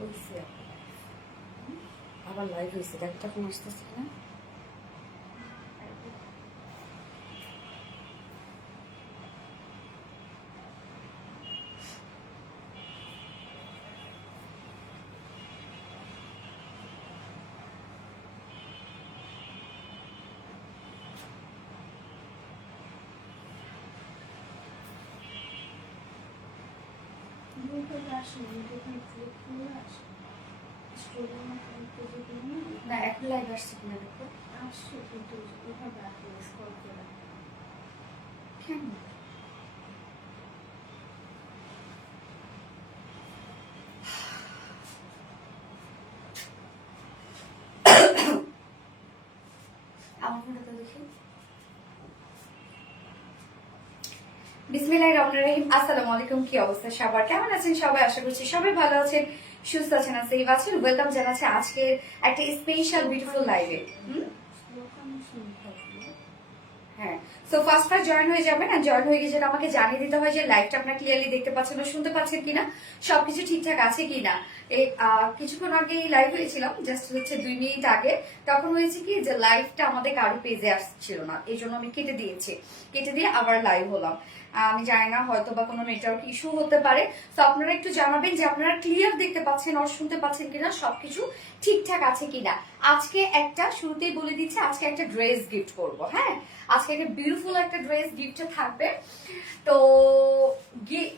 হয়েছে আবার লাইভ হয়েছে একটা ফোন আসতেছে না না এখন লাইভ আসছে কিনা দেখো আসছে কিন্তু ওভাবে আসলে স্ক্রল করে কেন আমার ফোনটা তো দেখি বিসমিল্লাহির রহমানির রহিম। আসসালামু আলাইকুম, কি অবস্থা সবার, কেমন আছেন সবাই? আশা করছি সবাই ভালো আছেন, সুস্থ আছেন, আর সেফ আছেন। ওয়েলকাম জানাচ্ছি আজকে একটা স্পেশাল বিউটিফুল লাইভে। হ্যাঁ, সো ফার্স্ট জয়েন হয়ে যাবেন, আর জয়েন হয়ে গিয়ে যেটা আমাকে জানিয়ে দিতে হয় যে লাইভটা আপনারা ক্লিয়ারলি দেখতে পাচ্ছেন না, শুনতে পাচ্ছেন কিনা, সবকিছু ঠিকঠাক আছে কিনা। এই কিছুক্ষণ আগে লাইভ হয়েছিলাম, জাস্ট হচ্ছে 2 মিনিট আগে। তখন হয়েছে কি যে লাইভটা আমাদের কারো পেজে আসছিল না, এই জন্য আমি কেটে দিয়েছি, কেটে দিয়ে আবার লাইভ হলাম। আমি জানি না, হয়তো বা কোনো নেটওয়ার্ক ইস্যু হতে পারে। তো আপনারা একটু জানাবেন যে আপনারা ক্লিয়ার দেখতে পাচ্ছেন আর শুনতে পাচ্ছেন কিনা, সবকিছু ঠিকঠাক আছে কিনা। আজকে একটা শুরুতেই বলে দিচ্ছি, আজকে একটা ড্রেস গিফট করব। হ্যাঁ, আজকে একটা বিউটিফুল একটা ড্রেস গিফটে থাকবে। তো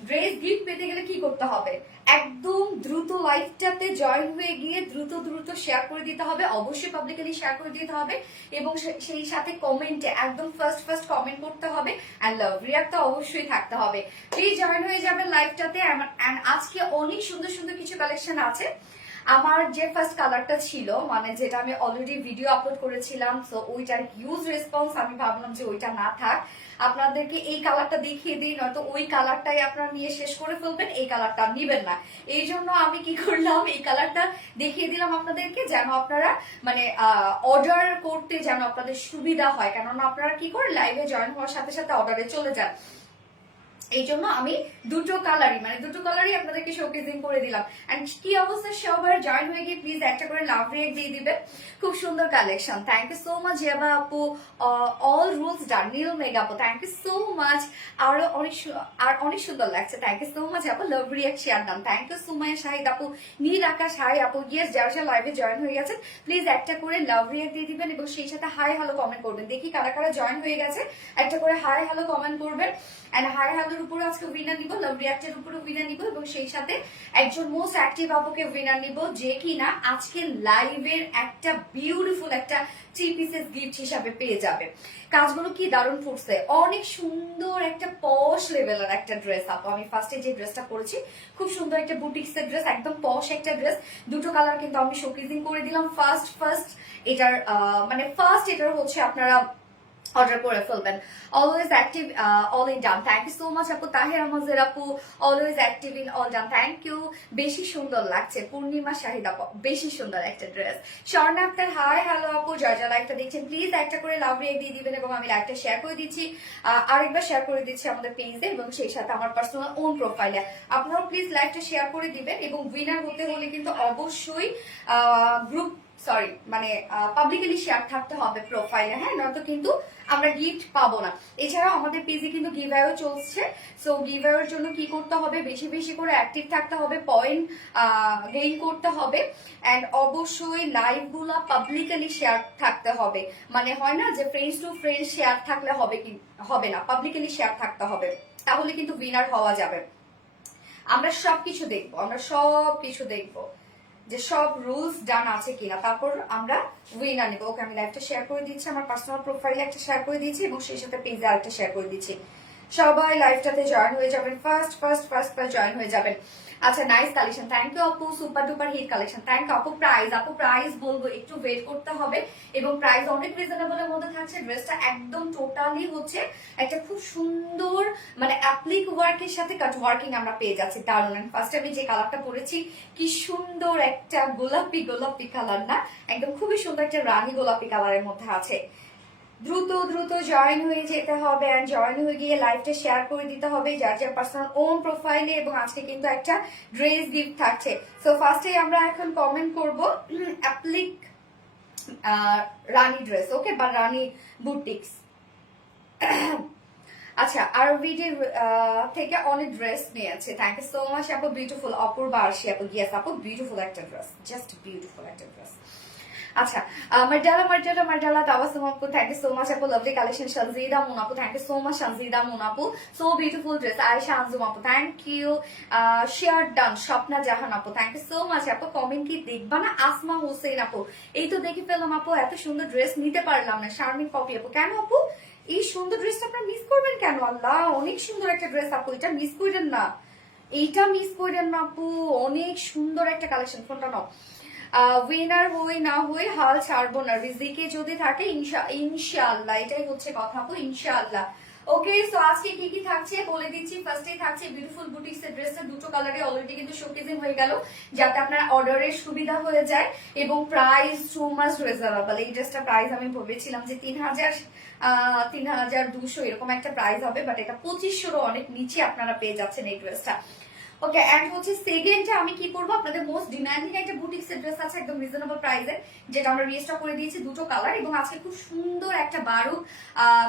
ড্রেস গিফট পেতে গেলে কি করতে হবে? একদম দ্রুত লাইভটাতে জয়েন হয়ে গিয়ে দ্রুত দ্রুত শেয়ার করে দিতে হবে, অবশ্যই পাবলিকলি শেয়ার করে দিতে হবে, এবং সেই সাথে কমেন্টে একদম ফার্স্ট কমেন্ট করতে হবে, অ্যান্ড লাভ রিয়াক্ট তো অবশ্যই থাকতে হবে। প্লিজ জয়েন হয়ে যাবেন লাইভটাতে। অ্যান্ড আজকে অনেক সুন্দর সুন্দর কিছু কালেকশন আছে। আমার যে ফার্স্ট কালারটা ছিল, মানে যেটা আমি অলরেডি ভিডিও আপলোড করেছিলাম, তো ওইটার হিউজ রেসপন্স, আমি ভাবলাম যে ওইটা না থাক, আপনাদেরকে এই কালারটা দেখিয়ে দিই, নয়তো ওই কালারটাই আপনারা নিয়ে শেষ করে ফেলবেন, এই কালারটা নিবেন না। এই জন্য আমি কি করলাম, এই কালারটা দেখিয়ে দিলাম আপনাদেরকে, যেন আপনারা মানে অর্ডার করতে যেন আপনাদের সুবিধা হয়, কেননা আপনারা কি করে লাইভে জয়েন হওয়ার সাথে সাথে অর্ডারে চলে যান। এই জন্য আমি দুটো কালারই আপনাদেরকে শোকেসিং করে দিলাম। এন্ড কি অবস্থা সবার, জয়েন হয়ে গিয়ে প্লিজ একটা করে লাভ রিয়েক্ট দিয়ে দিবেন। খুব সুন্দর collection, thank you so much ইয়াবা আপু, all rules done, Neel Mega আপু, থ্যাংক ইউ সো মাচ। অনেক সুন্দর লাগছে, থ্যাংক ইউ সো মাচ আপু। Love react share done, thank you Sumaiya Shahid আপু, নীল আকাশ হাই আপু। ইয়েস, যারা লাইভে জয়েন হয়ে গেছেন প্লিজ একটা করে লাভ রিয়েক্ট দিয়ে দিবেন, এবং সেই সাথে হাই হ্যালো কমেন্ট করবেন। দেখি কারা কারা জয়েন হয়ে গেছে, একটা করে হাই হ্যালো কমেন্ট করবেন। এন্ড হাই হ্যালোর উপরে আজকে উইনার নিব, লাভ রিয়াক্টের উপরে উইনার নিব, এবং সেই সাথে একজন মোস্ট অ্যাক্টিভ আপুকে উইনার নিব, যে কিনা আজকে লাইভের একটা বিউটিফুল একটা 3 পিসেস গিফট হিসাবে পেয়ে যাবে। কাজগুলো কি দারুণ ফুটছে, অনেক সুন্দর একটা পশ লেভেলের একটা ড্রেস আপু। আমি ফার্স্টে যে ড্রেসটা পরেছি খুব সুন্দর একটা বুটিক্সের ড্রেস, একদম পশ একটা ড্রেস। দুটো কালার কিন্তু আমি শোকেসিং করে দিলাম। ফার্স্ট এটার হচ্ছে আপনারা অর্ডার করে ফেলবেন। Always active all in done, thank you so much আপু। তাহের আমাজের আপু, always active in all done, thank you. বেশি সুন্দর লাগছে পূর্ণিমা শাহিদ আপু, বেশি সুন্দর একটা dress. Swarna Akter hi hello আপু, যা লাইভটা দেখছেন প্লিজ একটা করে লাভ রিয়েক্ট দিয়ে দিবেন, এবং আমি লাইভটা শেয়ার করে দিচ্ছি, আরেকবার শেয়ার করে দিচ্ছি আমাদের পেজে, এবং সেই সাথে আমার পার্সোনাল ওন প্রোফাইলে। আপনারাও প্লিজ লাইভটা শেয়ার করে দিবেন, এবং উইনার হতে হলে কিন্তু অবশ্যই গ্রুপ মানে পাবলিকলি শেয়ার থাকতে হবে প্রোফাইলে, হ্যাঁ, নয়তো কিন্তু আমরা গিফট পাবো না। এছাড়াও আমাদের পেজে কিন্তু গিভঅ্যাও চলছে। সো গিভঅ্যাওয়ের জন্য কি করতে হবে, বেশি বেশি করে অ্যাক্টিভ থাকতে হবে, পয়েন্ট গেইন করতে হবে, এন্ড অবশ্যই লাইভ গুলা পাবলিকলি শেয়ার থাকতে হবে। মানে হয় না যে ফ্রেন্ডস টু ফ্রেন্ডস শেয়ার থাকলে হবে না, পাবলিকলি শেয়ার থাকতে হবে, তাহলে কিন্তু উইনার হওয়া যাবে। আমরা সবকিছু দেখবো যে সব রুলস ডান আছে কিনা, তারপর আমরা উইনার নিব। ওকে, আমি লাইভটা শেয়ার করে দিচ্ছি, আমার পার্সোনাল প্রোফাইলে একটা শেয়ার করে দিচ্ছি, এবং সেই সাথে পেজে আরেকটা শেয়ার করে দিচ্ছি। সবাই লাইভটাতে জয়েন হয়ে যাবেন, ফার্স্ট জয়েন হয়ে যাবেন। আচ্ছা, নাইস কালেকশন, থ্যাংক ইউ আপু, super duper hit collection, thank you আপু। প্রাইস বলবো, একটু ওয়েট করতে হবে, এবং প্রাইস অনেক রিজনেবলের মধ্যে থাকছে। ড্রেসটা একদম টোটালি হচ্ছে একটা খুব সুন্দর মানে অ্যাপ্লিক ওয়ার্কের সাথে কাট ওয়ার্কিং আমরা পেয়ে যাচ্ছি, দারুণ। ফার্স্ট আমি যে কালারটা পরেছি, কি সুন্দর একটা গোলাপি কালার না, একদম খুবই সুন্দর একটা রানী গোলাপি কালারের মধ্যে আছে। দ্রুত দ্রুত জয়েন হয়ে যেতে হবে অ্যান্ড জয়েন হয়ে গিয়ে লাইভটা শেয়ার করে দিতে হবে যার যার পার্সোনাল ওন প্রোফাইলে। এবং আজকে কিন্তু একটা ড্রেস গিফট থাকছে। সো ফার্স্টে আমরা এখন কমেন্ট করব অ্যাপ্লিক রানী ড্রেস, ওকে, বা রানী বুটিক্স। আচ্ছা, আর ভিডির থেকে অনেক ড্রেস নিয়েছে। থ্যাংক ইউ সো মাচ আপু, বিউটিফুল অপূর্বা আরশি আপু। ইয়েস আপু, বিউটিফুল একটা ড্রেস, জাস্ট বিউটিফুল একটা ড্রেস। আচ্ছা, মার্ডালা তাবাসুম আপু, থ্যাংক ইউ সো মাচ আপু। Lovely collection. শানজিদা মুন আপু, thank you so much Shanjida Moon আপু। So beautiful dress. Ayesha Anjum আপু, thank you. Share done. Swapna Jahan আপু, থ্যাংক ইউ সো মাচ আপু। কমেন্ট কি দেখবা না? আসমা হোসেন আপু, এই তো দেখে ফেললাম আপু, এত সুন্দর ড্রেস নিতে পারলাম না। শারমিন পপি আপু, কেন আপু এই সুন্দর ড্রেসটা আপনারা মিস করবেন কেন? আল্লাহ, অনেক সুন্দর একটা ড্রেস আপু, এটা মিস করেন না, এইটা মিস করেন না আপু, অনেক সুন্দর একটা কালেকশন। ফোনটা নাও। উইনার হই না হই হাল ছাড়বো না, রিজিকে যদি থাকে ইনশাআল্লাহ, এটাই হচ্ছে কথা আপু, ইনশাআল্লাহ। ওকে, সো আজকে কি কি থাকছে বলে দিচ্ছি। ফার্স্টেই থাকছে বিউটিফুল বুটিক্স এর ড্রেসের দুটো কালারে অলরেডি কিন্তু শোকেজিং হয়ে গেল, যাতে আপনার অর্ডারের সুবিধা হয়ে যায়। এবং প্রাইস টু মাচ রিজনেবল। এই ড্রেসটা প্রাইস আমি ভেবেছিলাম যে 3200 এরকম একটা প্রাইস হবে, বাট এটা 2500 অনেক নিচে আপনারা পেয়ে যাচ্ছেন এই ড্রেসটা। ওকে, এন্ড হচ্ছে সেকেন্ডটা আমি কি করবো, আপনাদের মোস্ট ডিমান্ডিং একটা বুটিক্স এর ড্রেস আছে একদম রিজনেবল প্রাইসে, যেটা আমরা রিস্টক করে দিয়েছি দুটো কালার। এবং আজকে খুব সুন্দর একটা বারুক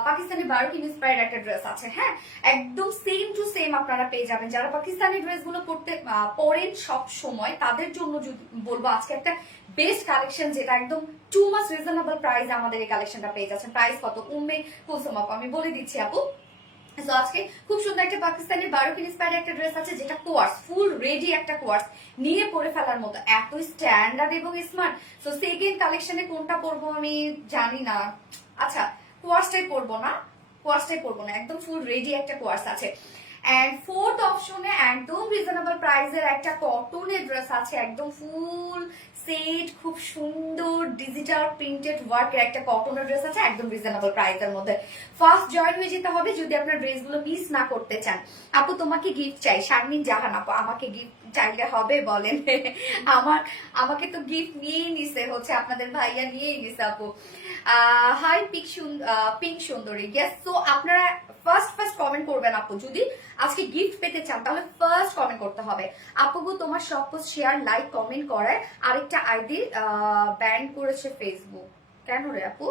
পাকিস্তানি বারুক ইন্সপায়ার্ড একটা ড্রেস আছে। হ্যাঁ, একদম সেম টু সেম আপনারা পেয়ে যাবেন। যারা পাকিস্তানি ড্রেসগুলো পরেন সব সময়, তাদের জন্য যদি বলবো আজকে একটা বেস্ট কালেকশন, যেটা একদম টু মাচ রিজনেবল প্রাইস আমাদের এই কালেকশনটা পেয়ে যাচ্ছেন। প্রাইস কত উম্মে কুলসুম আপু, আমি বলে দিচ্ছি আপু। তো আজকে খুব সুন্দর একটা পাকিস্তানি বারুক ইন্সপায়ার্ড একটা ড্রেস আছে, যেটা কোয়ার্স, ফুল রেডি একটা কোয়ার্স, নিয়ে পরে ফেলার মতো, এত স্ট্যান্ডার্ড এবং স্মার্ট। তো সেকেন্ড কালেকশনে কোনটা পরবো আমি জানি না। আচ্ছা, কোয়ার্সটাই পরবো না, কোয়ার্সটাই পরবো না, একদম ফুল রেডি একটা কোয়ার্স আছে। এন্ড ফোর্থ অপশনে একদম রিজনেবল প্রাইসের একটা কটনের ড্রেস আছে, একদম ফুল সেট, খুব সুন্দর ডিজিটাল প্রিন্টেড ওয়ার্কের একটা কটনের ড্রেস আছে একদম রিজনেবল প্রাইসের মধ্যে। ফার্স্ট জয়েন হয়ে যেতে হবে যদি আপনার ড্রেসগুলো মিস না করতে চান। আপু তোমাকে গিফট চাই, শারমিন জাহান আপু। আমাকে গিফট চাইলে হবে বলেন? আমাকে তো গিফট নিয়েই নিছে, হচ্ছে আপনাদের ভাইয়া নিয়েই নিছে আপু। হাই পিঙ্ক সুন্দরী। ইয়েস, সো আপনারা ফার্স্ট কমেন্ট করবেন আপু, যদি আজকে গিফট পেতে চান তাহলে ফার্স্ট কমেন্ট করতে হবে। আপুগো তোমার সব পোস্ট শেয়ার লাইক কমেন্ট করায় আরেকটা আইডি ব্যান করেছে ফেসবুক, কেন রে আপু?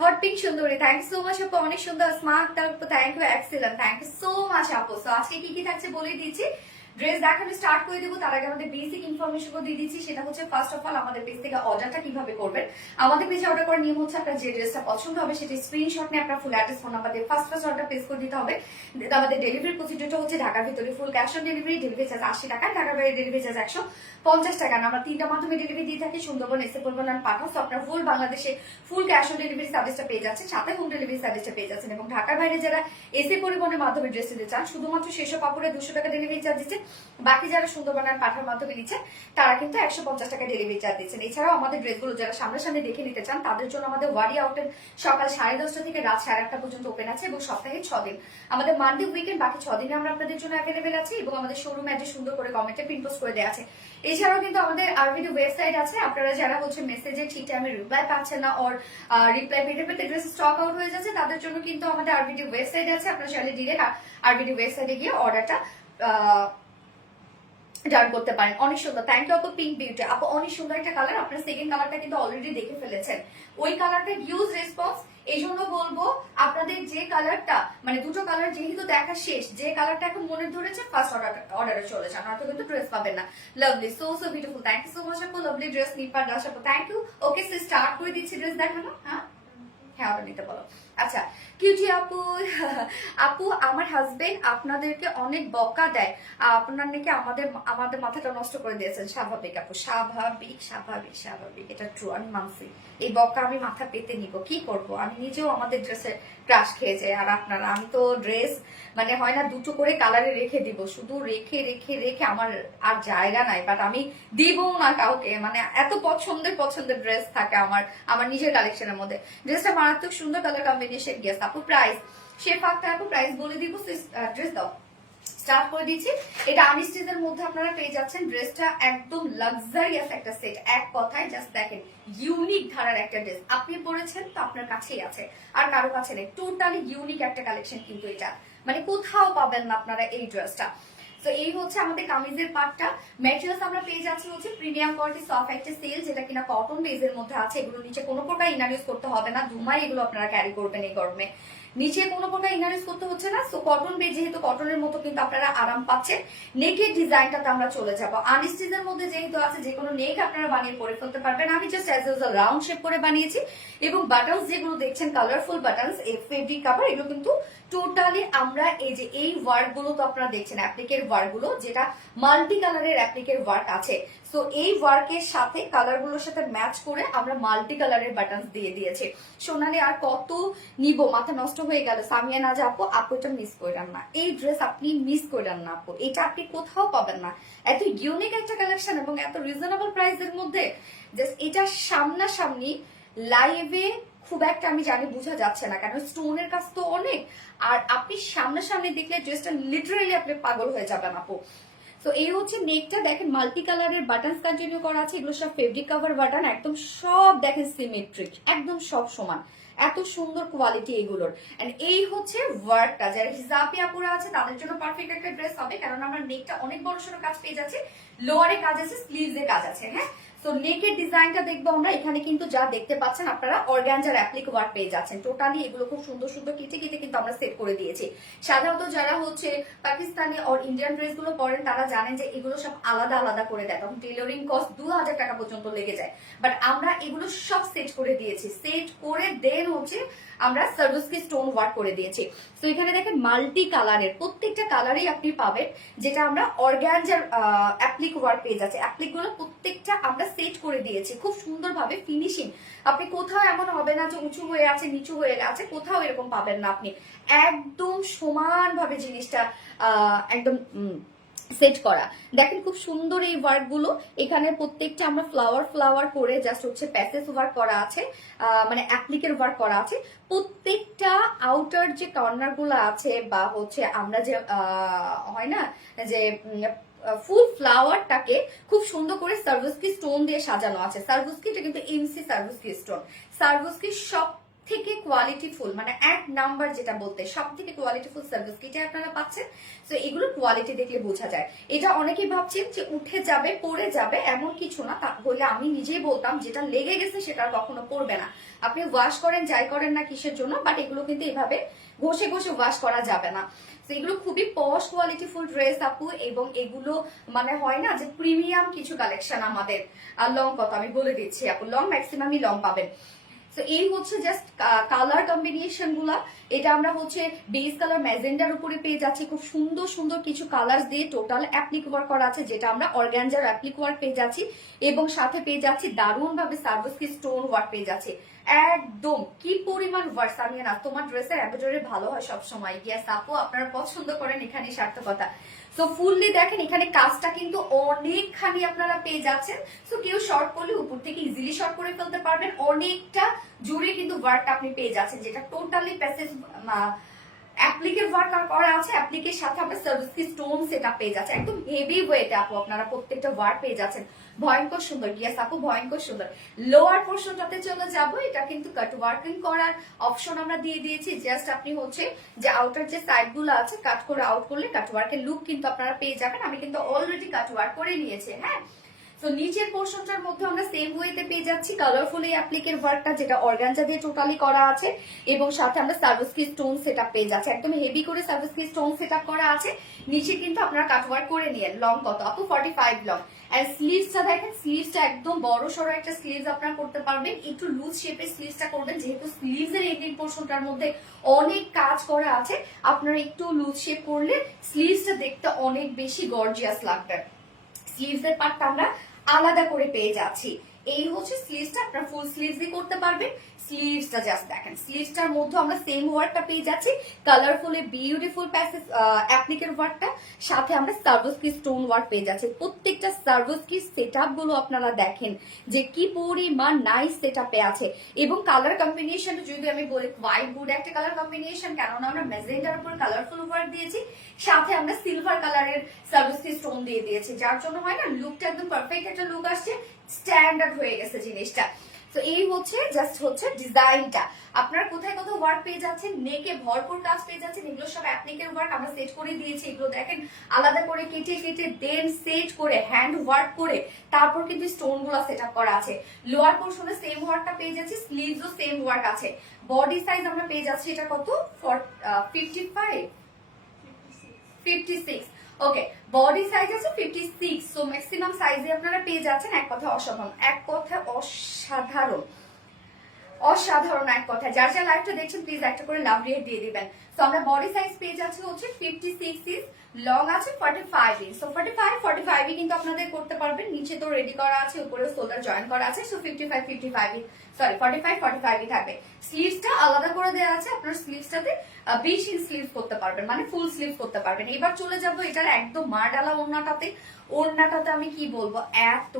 হট পিঙ্ক সুন্দরী, থ্যাংক ইউ সো মাচ আপু, অনেক সুন্দর স্মার্ট আপু, thank you, excellent, thank you so much আপু। সো আজকে কি কি থাকছে বলে দিচ্ছি, ড্রেস দেখানো স্টার্ট করে দেবো। তার আগে আমাদের বেসিক ইনফরমেশন দিয়ে দিচ্ছি, সেটা হচ্ছে ফার্স্ট অফ অল আমাদের পেজ থেকে অর্ডারটা কিভাবে করবেন। আমাদের পেজে অর্ডার করার নিয়ম হচ্ছে, আপনার যে ড্রেসটা পছন্দ হবে সেটা স্ক্রিনশট নিয়ে আপনার ফুল অ্যাড্রেস ফোন নাম্বার দিয়ে ফার্স্ট অর্ডার প্লেস করে দিতে হবে। আমাদের ডেলিভারি প্রসিডিউরটা হচ্ছে ঢাকার ভিতরে full cash on delivery, delivery charge 80 টাকা, ঢাকার বাইরে ডেলিভারি চার্জ 150 টাকা। আমরা 3টা মাধ্যমে ডেলিভারি দিয়ে থাকি, সুন্দরবন, এসে পরিবহন আর পাঠাও। সো আপনার ফুল বাংলাদেশে ফুল ক্যাশ অন ডেলিভারি সার্ভিসটা পেয়ে যাচ্ছেন, সাথে হোম ডেলিভারি সার্ভিসটা পেয়ে যাচ্ছেন। এবং ঢাকার বাইরে যারা এসে পরিবহনের মাধ্যমে ড্রেস নিতে চান, শুধুমাত্র সেসব কাপড়ে 200 টাকা ডেলিভারি চার্জ দিচ্ছে। বাকি যারা সুন্দরবন আর পাঠার মাধ্যমে নিচ্ছেন তারা কিন্তু 150 টাকা ডেলিভারি চার্জ দিচ্ছেন। এছাড়াও আমাদের ড্রেসগুলো যারা সামনাসামনি দেখে নিতে চান, তাদের জন্য আমাদের ওয়ারি আউটের সকাল 10:30 থেকে রাত 8:30 পর্যন্ত ওপেন আছে, এবং সপ্তাহে 6 দিন। আমাদের মানডে উইকেন্ড বাকি 6 দিনে আমরা আপনাদের জন্য অ্যাভেলেবেল আছি, এবং আমাদের শোরুম অ্যাড্রেস সুন্দর করে কমেন্টে পিন পোস্ট করে দেওয়া আছে। এছাড়াও কিন্তু আমাদের আরবিডি ওয়েবসাইট আছে, আপনারা যারা হচ্ছে মেসেজে ঠিক টাইমে রিপ্লাই পাচ্ছেন না, ওর রিপ্লাই পেতে পেতে ড্রেস স্টক আউট হয়ে যাচ্ছে, তাদের জন্য কিন্তু আমাদের আরবিডি ওয়েবসাইট আছে। আপনারা চাইলে ডিরেক্ট আরবিডি ওয়েবসাইটে গিয়ে অর্ডারটা ডান করতে পারেন। অনেক সুন্দর, থ্যাংক ইউ আপু। পিঙ্ক বিউটি আপু, অনেক সুন্দর একটা কালার। আপনার সেকেন্ড কালারটা কিন্তু অলরেডি দেখে ফেলেছেন, ওই কালারটা হিউজ রেসপন্স। এই জন্য বলবো আপনাদের যে কালারটা, মানে দুটো কালার যেহেতু দেখা শেষ, যে কালারটা এখন মনে ধরেছে ফার্স্ট অর্ডারে চলে যান, নয়তো কিন্তু ড্রেস পাবেন না। Lovely, so beautiful, thank you so much আপু। লাভলি ড্রেস নিপার দাস আপু, থ্যাংক ইউ। ওকে, স্টার্ট করে দিচ্ছি ড্রেস দেখানো। হ্যাঁ, অর্ডার নিতে বলো। আচ্ছা, কিউটি আপু। আপু, আমার হাজবেন্ড আপনাদেরকে অনেক বকা দেয়, আপনার নাকি আমাদের মাথাটা নষ্ট করে দিয়েছেন। স্বাভাবিক আপু, স্বাভাবিক, এটা ট্রু, আমি মানছি। এই বকা আমি মাথা পেতে নিব, কি করব, আমি নিজেও আমাদের ড্রেসে ক্রাশ খেয়ে যাই। আর আপনারা, আমি তো ড্রেস মানে হয় না দুটো করে কালারে রেখে দিব, শুধু রেখে আমার আর জায়গা নাই, বাট আমি দিব না কাউকে, মানে এত পছন্দের ড্রেস থাকে আমার নিজের কালেকশনের মধ্যে। ড্রেসটা মারাত্মক সুন্দর, কালার কম্বিনেশন। গেস আপু প্রাইস, সে ফাঁকটা আপু প্রাইস বলে দিব। ড্রেস দাও, স্টার্ট করে দিচ্ছি। এটা আনস্টিচের মধ্যে আপনারা পেয়ে যাচ্ছেন। ড্রেসটা একদম লাক্সারিয়াস একটা সেট, এক কথায় জাস্ট দেখেন ইউনিক ধারার একটা ড্রেস। আপনি পরেছেন তো আপনার কাছেই আছে, আর কারো কাছে নেই। টোটালি ইউনিক একটা কালেকশন কিন্তু এটা, মানে কোথাও পাবেন না আপনারা এই ড্রেসটা। তো এই হচ্ছে আমাদের কামিজের পার্টটা। ম্যাটেরিয়ালস আমরা পেয়ে যাচ্ছি হচ্ছে প্রিমিয়াম কোয়ালিটি সফট একটা সেল, যেটা কিনা কটন বেজের মধ্যে আছে। এগুলো নিচে কোনো প্রকার ইনার ইউজ করতে হবে না, ধুমায় এগুলো আপনারা ক্যারি করবেন এই গরমে। নিচে কোনো প্রকার ইনার ইউজ করতে হচ্ছে না। সো কটন বেজ, যেহেতু কটনের মতো কিন্তু আপনারা আরাম পাচ্ছেন। নেকের ডিজাইনটাতে আমরা চলে যাবো। আনস্টিচের মধ্যে যেহেতু আছে, যে কোনো নেক আপনারা বানিয়ে পরে ফেলতে পারবেন। আমি just as usual round shape করে বানিয়েছি, এবং বাটনস যেগুলো দেখছেন কালারফুল বাটনস, এই ফেব্রিক কাভার, এগুলো কিন্তু টোটালি আমরা এই যে এই ওয়ার্ক গুলো তো আপনারা দেখছেন অ্যাপ্লিকের ওয়ার্ক গুলো, যেটা মাল্টি কালারের অ্যাপ্লিকের ওয়ার্ক আছে। সো এই ওয়ার্কের সাথে কালার গুলোর সাথে ম্যাচ করে আমরা মাল্টি কালারের বাটনস দিয়ে দিয়েছি। সোনালি আর কত নিব, মাথা নষ্ট হয়ে গেল। সামিয়া না যা আপু, আপু এটা মিস করেন না, এই ড্রেস আপনি মিস করেন না আপু, এটা আপনি কোথাও পাবেন না। এত ইউনিক একটা কালেকশন এবং এত রিজনেবল প্রাইসের মধ্যে, জাস্ট এটা সামনাসামনি লাইভে খুব একটা আমি জানি বোঝা যাচ্ছে না, কারণ স্টোনের কাজ তো অনেক, আর আপনি সামনাসামনি দেখলে ড্রেসটা লিটারেলি আপনি পাগল হয়ে যাবেন আপু। তো এই হচ্ছে নেকটা, দেখেন মাল্টি কালারের বাটন কন্টিনিউ করা আছে। এগুলো সব ফেব্রিক কভার বাটন, একদম সব দেখেন সিমেট্রিক, একদম সব সমান, এত সুন্দর কোয়ালিটি এগুলোর। এন্ড এই হচ্ছে ওয়ার্কটা, যারা হিজাবি আপুরা আছে তাদের জন্য পারফেক্ট একটা ড্রেস হবে, কারণ আমরা নেকটা অনেক বড় সড়ো কাজ পেয়ে যাচ্ছি, লোয়ারে কাজ আছে, স্লিভস এ কাজ আছে। হ্যাঁ, তো নেকের ডিজাইনটা দেখবো আমরা। এখানে কিন্তু যা দেখতে পাচ্ছেন আপনারা অর্গানজার অ্যাপ্লিক ওয়ার্ক পেয়ে যাচ্ছেন। টোটালি এগুলো খুব সুন্দর সুন্দর কেটে কেটে কিন্তু আমরা সেট করে দিয়েছি। সাধারণত যারা হচ্ছে পাকিস্তানি আর ইন্ডিয়ান ড্রেস গুলো পরেন তারা জানেন যে এগুলো সব আলাদা আলাদা করে দেয়, তখন টেলরিং কস্ট 2000 টাকা পর্যন্ত লেগে যায়। বাট আমরা এগুলো সব সেট করে দিয়েছি, সেট করে দেন হচ্ছে আমরা সার্ভিসকে স্টোন ওয়ার্ক করে দিয়েছি। তো এখানে দেখেন মাল্টি কালারের, প্রত্যেকটা কালারেই আপনি পাবেন, যেটা আমরা অর্গানজার অ্যাপ্লিক ওয়ার্ক পেয়ে যাচ্ছে। অ্যাপ্লিক গুলো প্রত্যেকটা আমরা সেট করে দিয়েছি খুব সুন্দরভাবে, ফিনিশিং আপনি কোথাও এমন হবে না যে উঁচু হয়ে আছে নিচু হয়ে আছে, কোথাও এরকম পাবেন না আপনি। একদম সমানভাবে জিনিসটা একদম সেট করা। দেখেন খুব সুন্দর এই ওয়ার্ক গুলো। এখানে প্রত্যেকটা আমরা ফ্লাওয়ার ফ্লাওয়ার করে জাস্ট হচ্ছে প্যাসেজ ওয়ার্ক করা আছে, মানে অ্যাপ্লিকের ওয়ার্ক করা আছে। প্রত্যেকটা আউটার যে কর্নার গুলো আছে, বা হচ্ছে আমরা যে হয় না যে ফুল ফ্লাওয়ারটাকে খুব সুন্দর করে সার্ভিসকি স্টোন দিয়ে সাজানো আছে। সার্ভিসকি এটা কিন্তু এমসি সার্ভিসকি স্টোন, সার্ভিসকি সব থেকে কোয়ালিটি ফুল, মানে এক নাম্বার যেটা বলতে সব থেকে কোয়ালিটি ফুল সার্ভিস কিটা আপনারা পাচ্ছেন। তো এগুলো কোয়ালিটি দেখলে বোঝা যায়। এটা অনেকেই ভাবছেন যে উঠে যাবে পড়ে যাবে, এমন কিছু না। হলে আমি নিজেই বলতাম যেটা লেগে গেছে সেটা আর কখনো পড়বে না। আপনি ওয়াশ করেন যাই করেন না কিসের জন্য, বাট এগুলো কিন্তু এভাবে ঘষে ঘষে ওয়াশ করা যাবে না। তো এগুলো খুবই পশ কোয়ালিটি ফুল ড্রেস আপু, এবং এগুলো মানে হয় না যে প্রিমিয়াম কিছু কালেকশন আমাদের। আর লং কত আমি বলে দিচ্ছি আপু, লং ম্যাক্সিমামই লং পাবেন। তো এই হচ্ছে জাস্ট কালার কম্বিনেশন গুলা। এটা আমরা হচ্ছে বেস কালার ম্যাজেন্ডার উপরে পেয়ে যাচ্ছি, খুব সুন্দর সুন্দর কিছু কালার দিয়ে টোটাল অ্যাপ্লিক ওয়ার্ক করা আছে, যেটা আমরা অর্গানজার অ্যাপ্লিক ওয়ার্ক পেয়ে যাচ্ছি, এবং সাথে পেয়ে যাচ্ছি দারুণ ভাবে সার্ভিসকি স্টোন ওয়ার্ক পেয়ে যাচ্ছে। একদম কি পরিমাণ ওয়ার্ক। সামিয়া না, তোমার ড্রেসের এমব্রয়ডারি ভালো হয় সবসময়। ইয়েস আপু, আপনারা পছন্দ করেন, এখানে সার্থকতা। সো ফুললি দেখেন এখানে কাজটা কিন্তু অনেকখানি আপনারা পেয়ে যাচ্ছেন। সো কেউ শর্ট করলে উপর থেকে ইজিলি শর্ট করে ফেলতে পারবেন। অনেকটা জুড়ে কিন্তু ওয়ার্কটা আপনি পেয়ে যাচ্ছেন, যেটা টোটালি প্যাসেজ অ্যাপ্লিকের ওয়ার্ক করা আছে। অ্যাপ্লিকের সাথে আমরা সার্ভিসকি স্টোন সেটা পেয়ে যাচ্ছে, একদম হেভি ওয়েট আপু। আপনারা প্রত্যেকটা ওয়ার্ক পেয়ে যাচ্ছেন, ভয়ঙ্কর সুন্দর। ইয়েস আপু, ভয়ঙ্কর সুন্দর। লোয়ার পোর্শনটাতে চলে যাবো। এটা কিন্তু কাট ওয়ার্কিং করার অপশন আমরা দিয়ে দিয়েছি। জাস্ট আপনি হচ্ছে যে আউটার যে সাইড গুলো আছে কাট করে আউট করলে কাট ওয়ার্কের লুক কিন্তু আপনারা পেয়ে যাবেন। আমি কিন্তু অলরেডি কাট ওয়ার্ক করে নিয়েছি। হ্যাঁ, তো নিচের পোর্শনটার মধ্যে আমরা সেম ওয়েতে পেয়ে যাচ্ছি কালারফুল এই অ্যাপ্লিকের ওয়ার্কটা, যেটা অর্গানজা দিয়ে টোটালি করা আছে, এবং সাথে আমরা সার্ভিসকি স্টোন সেটআপ পেয়ে যাচ্ছি। একদম হেভি করে সার্ভিসকি স্টোন সেটআপ করা আছে। নিচে কিন্তু আপনারা কাট ওয়ার্ক করে নিয়েন। লং কত আপু? 45 লং। আর স্লিভসটা দেখেন, স্লিভসটা একদম বড় সড়ো একটা স্লিভস আপনারা করতে পারবেন। একটু লুজ শেপের স্লিভসটা করবেন, যেহেতু স্লিভস এর এন্ডিং পোর্শনটার মধ্যে অনেক কাজ করা আছে। আপনারা একটু লুজ শেপ করলে স্লিভসটা দেখতে অনেক বেশি গর্জিয়াস লাগবে। স্লিভস এর পার্টটা আমরা আলাদা করে পেয়ে যাচ্ছি। এই হচ্ছে স্লিভসটা, আপনারা ফুল স্লিভস দিয়ে করতে পারবেন। স্লিভসটা জাস্ট দেখেন, স্লিভসটার মধ্যে আমরা সেম ওয়ার্কটা পেয়ে যাচ্ছি, কালারফুল বিউটিফুল প্যাসেজ অ্যাপ্লিকের ওয়ার্কটা, সাথে আমরা সার্ভোস্কি স্টোন ওয়ার্ক পেয়ে যাচ্ছি। প্রত্যেকটা সার্ভোস্কি সেটআপ গুলো আপনারা দেখেন যে কি পরিমাণ নাইস সেটআপে আছে, এবং কালার কম্বিনেশন যদি আমি বলি হোয়াইট গুড একটা কালার কম্বিনেশন, কেননা আমরা মেজেন্টার উপর কালারফুল ওয়ার্ক দিয়েছি, সাথে আমরা সিলভার কালারের সার্ভোস্কি স্টোন দিয়ে দিয়েছি, যার জন্য হয় না লুকটা একদম পারফেক্ট একটা লুক আসছে, স্ট্যান্ডার্ড হয়ে গেছে জিনিসটা। তো এই হচ্ছে জাস্ট হচ্ছে ডিজাইনটা। আপনারা কোথায় কোথায় ওয়ার্ক পেয়ে যাচ্ছেন, নেকে ভরপুর কাজ পেয়ে যাচ্ছেন, এগুলো সব অ্যাপ্লিকের ওয়ার্ক আমরা সেট করে দিয়েছি। এগুলো দেখেন আলাদা করে কেটে কেটে দেন সেট করে হ্যান্ড ওয়ার্ক করে তারপর কিন্তু স্টোন গুলো সেট আপ করা আছে। লোয়ার পোর্শনে সেম ওয়ার্কটা পেয়ে যাচ্ছি, স্লিভসও সেম ওয়ার্ক আছে। বডি সাইজ আমরা পেয়ে যাচ্ছি এটা কত 55 56, ওকে বডি সাইজ আছে 56, সো ম্যাক্সিমাম সাইজে আপনারা পেয়ে যাচ্ছেন। এক কথা অসাধারণ, এক কথা অসাধারণ, অসাধারণ এক কথা। যার যা লাইভটা দেখছেন প্লিজ একটা করে লাভ রিয়েক্ট দিয়ে দিবেন। তো আমরা বডি সাইজ পেয়ে যাচ্ছি হচ্ছে 56 ইঞ্চ, লং আছে 45 ইঞ্চ, সো 45 ই কিন্তু আপনাদের করতে পারবেন। নিচে তো রেডি করা আছে, উপরে শোল্ডার জয়েন করা আছে, সো 55 সরি 45 ই থাকবে। স্লিভসটা আলাদা করে দেওয়া আছে, আপনার স্লিভসটাতে 20 ইঞ্চ স্লিভ করতে পারবেন, মানে ফুল স্লিভ করতে পারবেন। এবার চলে যাবো এটার একদম মারডালা ওড়নাটাতে। ওড়নাটাতে আমি কি বলবো, এত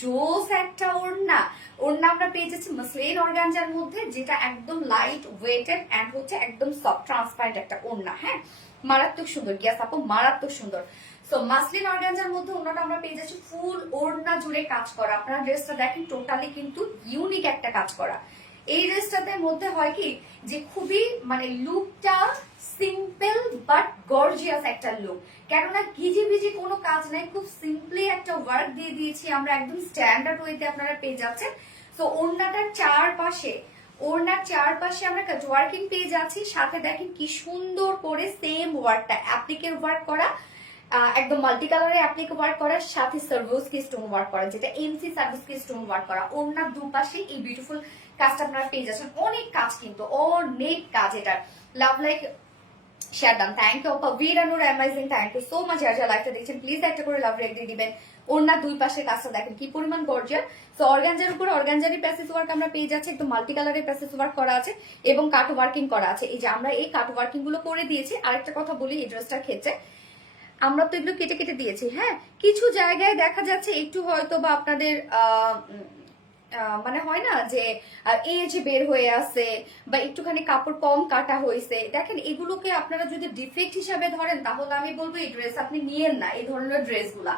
জোস একটা ওড়না। ওড়না আমরা পেয়ে যাচ্ছি মাসলিন অর্গানজার মধ্যে, যেটা একদম লাইট ওয়েটেড এন্ড হচ্ছে একদম সফট ট্রান্সপারেন্ট একটা ওড়না। হ্যাঁ, মারাত্মক সুন্দর, গিয়াস আপু মারাত্মক সুন্দর। সো মাসলিন অর্গানজার মধ্যে ওড়নাটা আমরা পেয়ে যাচ্ছি ফুল ওড়না জুড়ে কাজ করা। আপনারা ড্রেসটা দেখেন টোটালি কিন্তু ইউনিক একটা কাজ করা। এই ড্রেসটাতে মধ্যে হয় কি যে খুবই মানে লুকটা সিম্পল বাট গর্জিয়াস একটা লুক, কেননা ঘিজি ভিজি কোনো কাজ নাই, খুব সিম্পলি একটা ওয়ার্ক দিয়ে দিয়েছি আমরা, একদম স্ট্যান্ডার্ড ওয়েতে আপনারা পেয়ে যাচ্ছেন। তো ওড়নাটার চারপাশে আমরা কাট ওয়ার্কিং পেয়ে যাচ্ছি, সাথে দেখেন কি সুন্দর করে সেম ওয়ার্কটা অ্যাপ্লিকের ওয়ার্ক করা, একদম মাল্টি কালারে অ্যাপ্লিক ওয়ার্ক করার সাথে সার্ভোস্কি স্টোন ওয়ার্ক করা, যেটা এমসি সার্ভোস্কি স্টোন ওয়ার্ক করা। ওড়নার দুপাশে এই বিউটিফুল কাজটা আপনারা পেয়ে যাচ্ছেন। অনেক কাজ কিন্তু অনেক কাজ এটার। Love like share done, thank you আপা ভিরানুর amazing, thank you so much. যারা লাইভটা দেখছেন প্লিজ একটা করে লাভ রেক দিয়ে দিবেন। ওড়নার দুই পাশে কাজটা দেখেন কি পরিমাণ গর্জিয়াস। সো অর্গানজার উপরে অর্গানজারি প্যাসেজ ওয়ার্ক আমরা পেয়ে যাচ্ছি, একটু মাল্টি কালারের প্যাসেজ ওয়ার্ক করা আছে এবং কাট ওয়ার্কিং করা আছে। এই যে আমরা এই কাট ওয়ার্কিং গুলো করে দিয়েছি। আরেকটা কথা বলি এই ড্রেসটার ক্ষেত্রে, আমরা তো এগুলো কেটে কেটে দিয়েছি। হ্যাঁ, কিছু জায়গায় দেখা যাচ্ছে একটু হয়তো বা আপনাদের মানে হয় না যে এজ বের হয়ে আছে বা একটুখানি কাপড় কম কাটা হয়েছে, দেখেন এগুলোকে আপনারা যদি ডিফেক্ট হিসাবে ধরেন তাহলে আমি বলবো এই ড্রেস আপনি নিয়েন না। এই ধরনের ড্রেসগুলা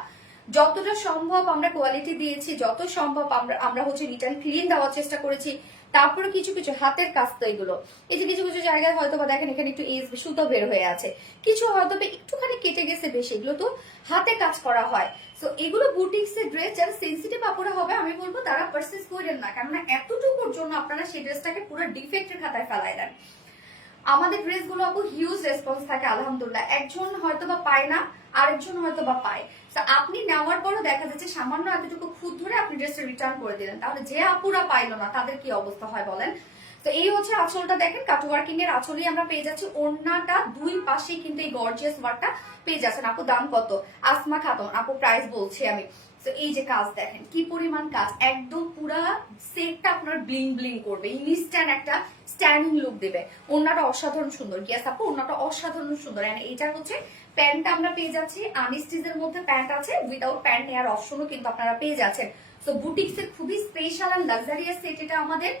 যতটা সম্ভব আমরা কোয়ালিটি দিয়েছি, যত সম্ভব আমরা হচ্ছে রিটার্ন ক্লিন দেওয়ার চেষ্টা করেছি। তারপরে কিছু কিছু হাতের কাজ তো এগুলো, এই যে কিছু কিছু জায়গায় হয়তো বা দেখেন এখানে একটু এজ সুতো বের হয়ে আছে, কিছু হয়তো বা একটুখানি কেটে গেছে বেশি, এগুলো তো হাতে কাজ করা হয়। সো এগুলো বুটিক্স এর ড্রেস, যারা সেন্সিটিভ কাপড়ে হবে আমি বলবো তারা পারচেজ করেন না, কেননা এতটুকুর জন্য আপনারা সেই ড্রেসটাকে পুরো ডিফেক্টের খাতায় ফেলাই দেন। আমাদের ড্রেসগুলো আপু হিউজ রেসপন্স থাকে আলহামদুলিল্লাহ। একজন হয়তো বা পায় না, আরেকজন হয়তো বা পায়। আপনি নেওয়ার পরও দেখা যাচ্ছে সামান্য এতটুকু খুদ ধরে আপনি ড্রেসটা রিটার্ন করে দিলেন, তাহলে যে আপুরা পাইলো না তাদের কি অবস্থা হয় বলেন। তো এই হচ্ছে আঁচলটা, দেখেন কাট ওয়ার্কিং এর আঁচলই আমরা পেয়ে যাচ্ছি। ওড়নাটা দুই পাশে কিন্তু এই গর্জিয়াস ওয়ার্কটা পেয়ে যাচ্ছেন। আপু দাম কত? আসমা খাতুন আপু প্রাইস বলছি আমি। তো এই যে কাজ দেখেন কি পরিমাণ কাজ, একদম পুরা সেটটা আপনার ব্লিং ব্লিং করবে, ইনস্ট্যান্ট একটা স্ট্যান্ডিং লুক দেবে। ওড়নাটা অসাধারণ সুন্দর, গিয়াস আপু ওড়নাটা অসাধারণ সুন্দর। এটা হচ্ছে প্যান্টটা আমরা পেয়ে যাচ্ছি আনস্টিচের মধ্যে প্যান্ট আছে, উইদাউট প্যান্ট নেওয়ার অপশনও কিন্তু আপনারা পেয়ে যাচ্ছেন। সো বুটিক্স এর খুবই স্পেশাল আর লাক্সারিয়াস সেট এটা আমাদের,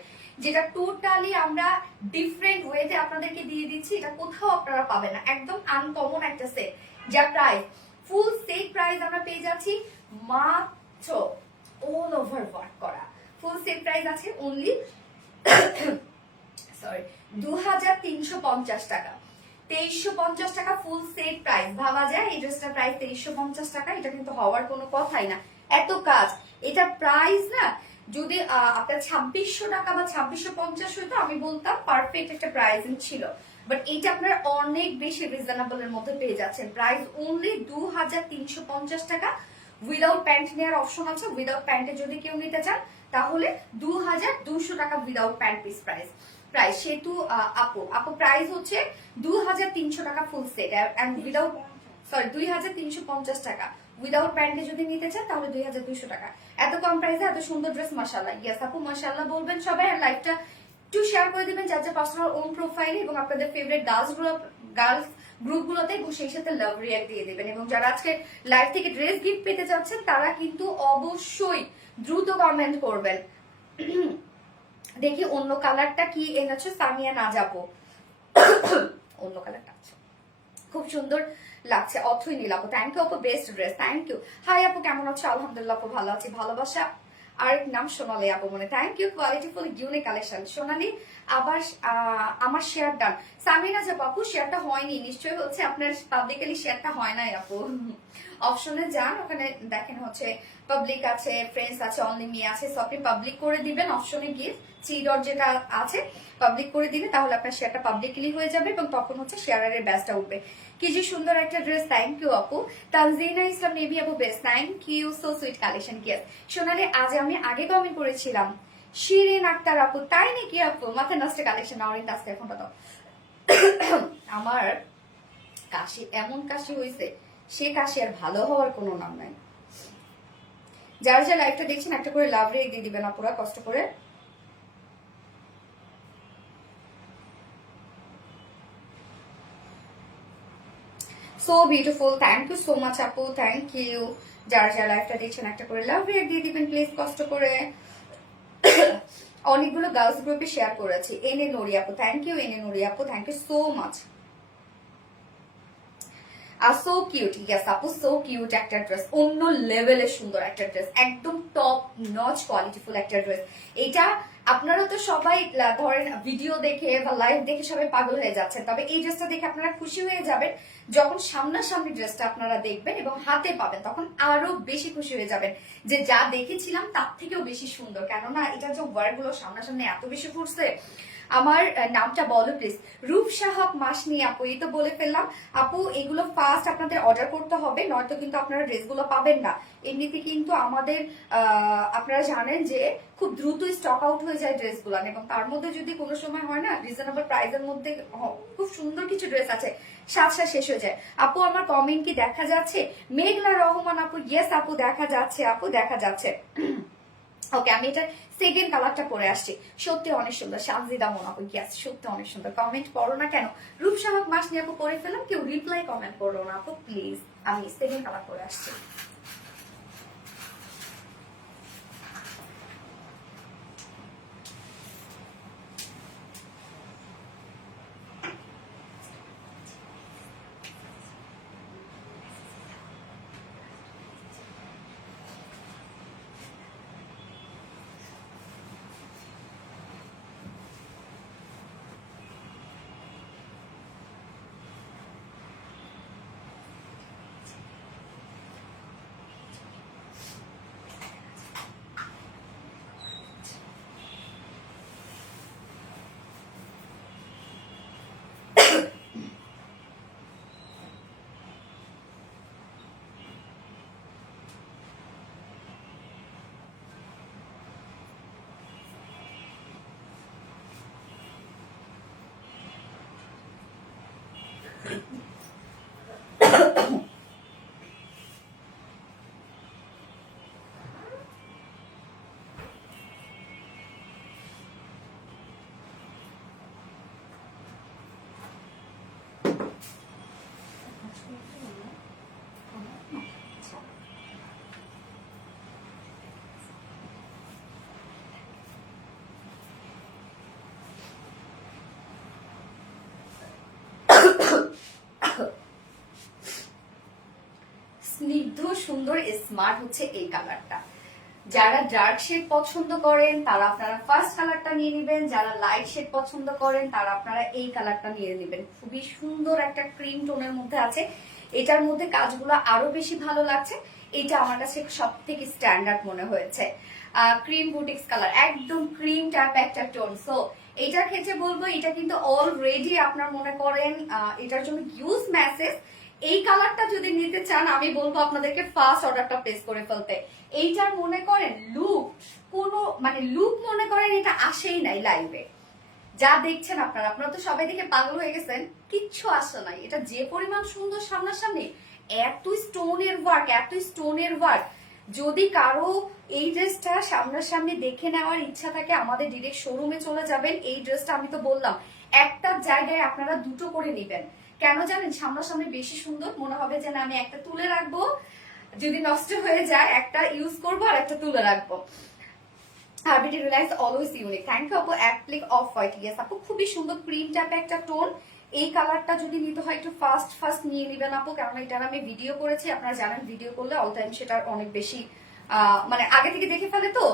যেটা টোটালি আমরা ডিফারেন্ট ওয়েতে আপনাদেরকে দিয়ে দিচ্ছি। এটা কোথাও আপনারা পাবেন না, একদম আনকমন একটা সেট। যা প্রাইস ফুল সেট প্রাইস আমরা পেয়ে যাচ্ছি মাত্র অল ওভার ওয়ার্ক করা ফুল সেট প্রাইস আছে অনলি সরি 2350 টাকা। 2350 টাকা ফুল সেট প্রাইস। ভাবা যায় এই ড্রেসটার প্রাইস 2350 টাকা, এটা কিন্তু হওয়ার কোনো কথাই না। এত কাজ, এটা প্রাইস না যদি আপনার 2600 টাকা বা 2650 হইতো আমি বলতাম পারফেক্ট একটা প্রাইসিং ছিল, বাট এটা আপনার অনেক বেশি রিজনেবল এর মধ্যে পেয়ে যাচ্ছেন। প্রাইস অনলি 2350 টাকা। উইদাউট প্যান্ট নেওয়ার অপশন আছে, উইদাউট প্যান্টে যদি কেউ নিতে চান তাহলে 2200 টাকা উইদাউট প্যান্ট পিস প্রাইস। সেতু আপু প্রাইস হচ্ছে 2300 টাকা ফুল সেট এন্ড উইদাউট 2350 টাকা। উইদাউট প্যান্টে যদি নিতে চান তাহলে 2200 টাকা। এত কম প্রাইসে এত সুন্দর ড্রেস, মাশাআল্লাহ। ইয়েস আপু মাশাআল্লাহ বলবেন সবাই, আর লাইভটা একটু শেয়ার করে দিবেন যার যার পার্সোনাল ওন প্রোফাইলে এবং আপনাদের ফেভারিট গার্লস গ্রুপগুলোতে এবং সেই সাথে লাভ রিয়াক্ট দিয়ে দিবেন। এবং যারা আজকে লাইভ থেকে ড্রেস গিফট পেতে যাচ্ছেন তারা কিন্তু অবশ্যই দ্রুত কমেন্ট করবেন। দেখি অন্য কালারটা কি এনেছো সামিয়া না যাবো, অন্য কালারটা আছে, খুব সুন্দর লাগছে। অথই নীল আপু, থ্যাংক ইউ আপু, best dress, thank you. Hi আপু, কেমন আছো? আলহামদুলিল্লাহ আপু, ভালো আছি। ভালোবাসা আর নাম সোনালি আপু, মনে thank you, qualityful unique collection. Sonali আবার আমার শেয়ার ডান। সামিনা যে আপু, শেয়ারটা হয়নি, নিশ্চয়ই হচ্ছে আপনার পাবলিকালি শেয়ারটা হয় নাই আপু। অপশনে যান, ওখানে দেখেন হচ্ছে পাবলিক আছে, ফ্রেন্ডস আছে, অনলি মি আছে, সো আপনি পাবলিক করে দিবেন। অপশনে গিয়ে থ্রি ডট যেটা আছে পাবলিক করে দিলে তাহলে আপনার শেয়ারটা পাবলিকলি হয়ে যাবে এবং তখন হচ্ছে শেয়ারের ব্যাচটা উঠবে। কি যে সুন্দর একটা ড্রেস, থ্যাংক ইউ আপু। তানজিনা ইসলাম নেবি আপু, best, thank you, so sweet collection. কি সোনালি আজ আমি আগে কমেন্ট করেছিলাম শিরিন আক্তার আপু, তাই নাকি আপু? মাথা নষ্ট কালেকশন, অরেঞ্জ আসতে এখন দাও। আমার কাশি, এমন কাশি হয়েছে, সে কাশি আর ভালো হওয়ার কোনো নাম নাই। যারা যারা লাইভটা দেখছেন একটা করে লাভ রেক দিয়ে দিবেন আপুরা, কষ্ট করে। So beautiful, thank you so much আপু, থ্যাংক ইউ। যারা যারা লাইভটা দেখছেন একটা করে লাভ রেক দিয়ে দিবেন প্লিজ, কষ্ট করে। অনেকগুলো গার্লস গ্রুপে শেয়ার করেছি। এনে নড়ি আপু, থ্যাংক ইউ। এনে নড়ি আপু, থ্যাংক ইউ সো মাচ। আর সো কিউট, ইয়েস আপু, সো কিউট একটা ড্রেস, অন্য লেভেলের সুন্দর একটা ড্রেস, একদম টপ নচ কোয়ালিটিফুল একটা ড্রেস। এটা আপনারা তো সবাই ধরেন ভিডিও দেখে বা লাইভ দেখে সবাই পাগল হয়ে যাচ্ছেন, তবে এই ড্রেসটা দেখে আপনারা খুশি হয়ে যাবেন। যখন সামনাসামনি ড্রেসটা আপনারা দেখবেন এবং হাতে পাবেন তখন আরো বেশি খুশি হয়ে যাবেন যে যা দেখেছিলাম তার থেকেও বেশি সুন্দর। কেননা এটা যে ওয়ার্ড গুলো সামনাসামনি এত বেশি ফুটছে। আমার নামটা বলো প্লিজ। রূপসাহক মাসনি আপু, এই তো বলে ফেললাম আপু। এগুলো ফার্স্ট আপনাদের অর্ডার করতে হবে, নয়তো কিন্তু আপনারা ড্রেসগুলো পাবেন না। এমনিতে কিন্তু আমাদের আপনারা জানেন যে খুব দ্রুত স্টক আউট হয়ে যায় ড্রেসগুলো, এবং তার মধ্যে যদি কোনো সময় হয় না রিজনেবল প্রাইসের মধ্যে খুব সুন্দর কিছু ড্রেস আছে, সাতটা শেষ হয়ে যায়। আপু আমার কমেন্ট কি দেখা যাচ্ছে? মেঘলা রহমান আপু, ইয়েস আপু দেখা যাচ্ছে, আপু দেখা যাচ্ছে। ওকে, আমি এটা সেকেন্ড কালারটা পরে আসছি, সত্যি অনেক সুন্দর। সানজিদা মন আপু, ইয়েস সত্যি অনেক সুন্দর। কমেন্ট করো না কেন? রূপসাহক মাস নিয়ে আপু পরে ফেলাম, কেউ রিপ্লাই কমেন্ট করো না আপু প্লিজ। আমি সেকেন্ড কালার পরে আসছি। স্নিগ্ধ সুন্দর স্মার্ট হচ্ছে এই কালারটা। যারা ডার্ক শেড পছন্দ করেন তারা আপনারা ফার্স্ট কালারটা নিয়ে নেবেন, যারা লাইট শেড পছন্দ করেন তারা আপনারা এই কালারটা নিয়ে নেবেন। খুবই সুন্দর একটা ক্রিম টোনের মধ্যে আছে, এটার মধ্যে কাজগুলো আরো বেশি ভালো লাগছে। এটা আমার কাছে সব থেকে স্ট্যান্ডার্ড মনে হয়েছে। ক্রিম বুটিক্স কালার, একদম ক্রিম টাইপ একটা টোন। সো এটার ক্ষেত্রে বলবো এটা কিন্তু অলরেডি আপনার মনে করেন এটার জন্য ইউজ মেসেজ। এই কালারটা যদি নিতে চান আমি বলবো আপনাদেরকে ফার্স্ট অর্ডারটা প্লেস করে ফেলতে। এইটার মনে করেন লুক, কোনো মানে লুক মনে করেন এটা আসেই নাই লাইভে। যা দেখছেন আপনারা, আপনারা তো সবাই দেখে পাগল হয়ে গেছেন, কিচ্ছু আসে নাই। এটা যে পরিমাণ সুন্দর সামনাসামনি, এত স্টোনের ওয়ার্ক, এত স্টোনের ওয়ার্ক, যদি কারো এই ড্রেসটা সামনাসামনি দেখে নেওয়ার ইচ্ছা থাকে আমাদের ডিরেক্ট শোরুমে চলে যাবেন। এই ড্রেসটা আমি তো বললাম একটা জায়গায় আপনারা দুটো করে নেবেন। কেন জানেন? সামনাসামনি বেশি সুন্দর মনে হবে যে না আমি একটা তুলে রাখবো, যদি নষ্ট হয়ে যায় একটা ইউজ করবো আর একটা তুলে রাখবো। Habit Reliance always unique. Thank you আপু। অ্যাপ্লিক অফ হোয়াইট, ইয়েস আপু খুবই সুন্দর ক্রিম টাইপের একটা টোন। এই কালারটা যদি নিতে হয় একটু ফার্স্ট নিয়ে নেবেন আপু, কারণ এটার আমি ভিডিও করেছি। আপনারা জানেন ভিডিও করলে অল টাইম সেটার অনেক বেশি মানে আগে থেকে দেখে ফেলে তো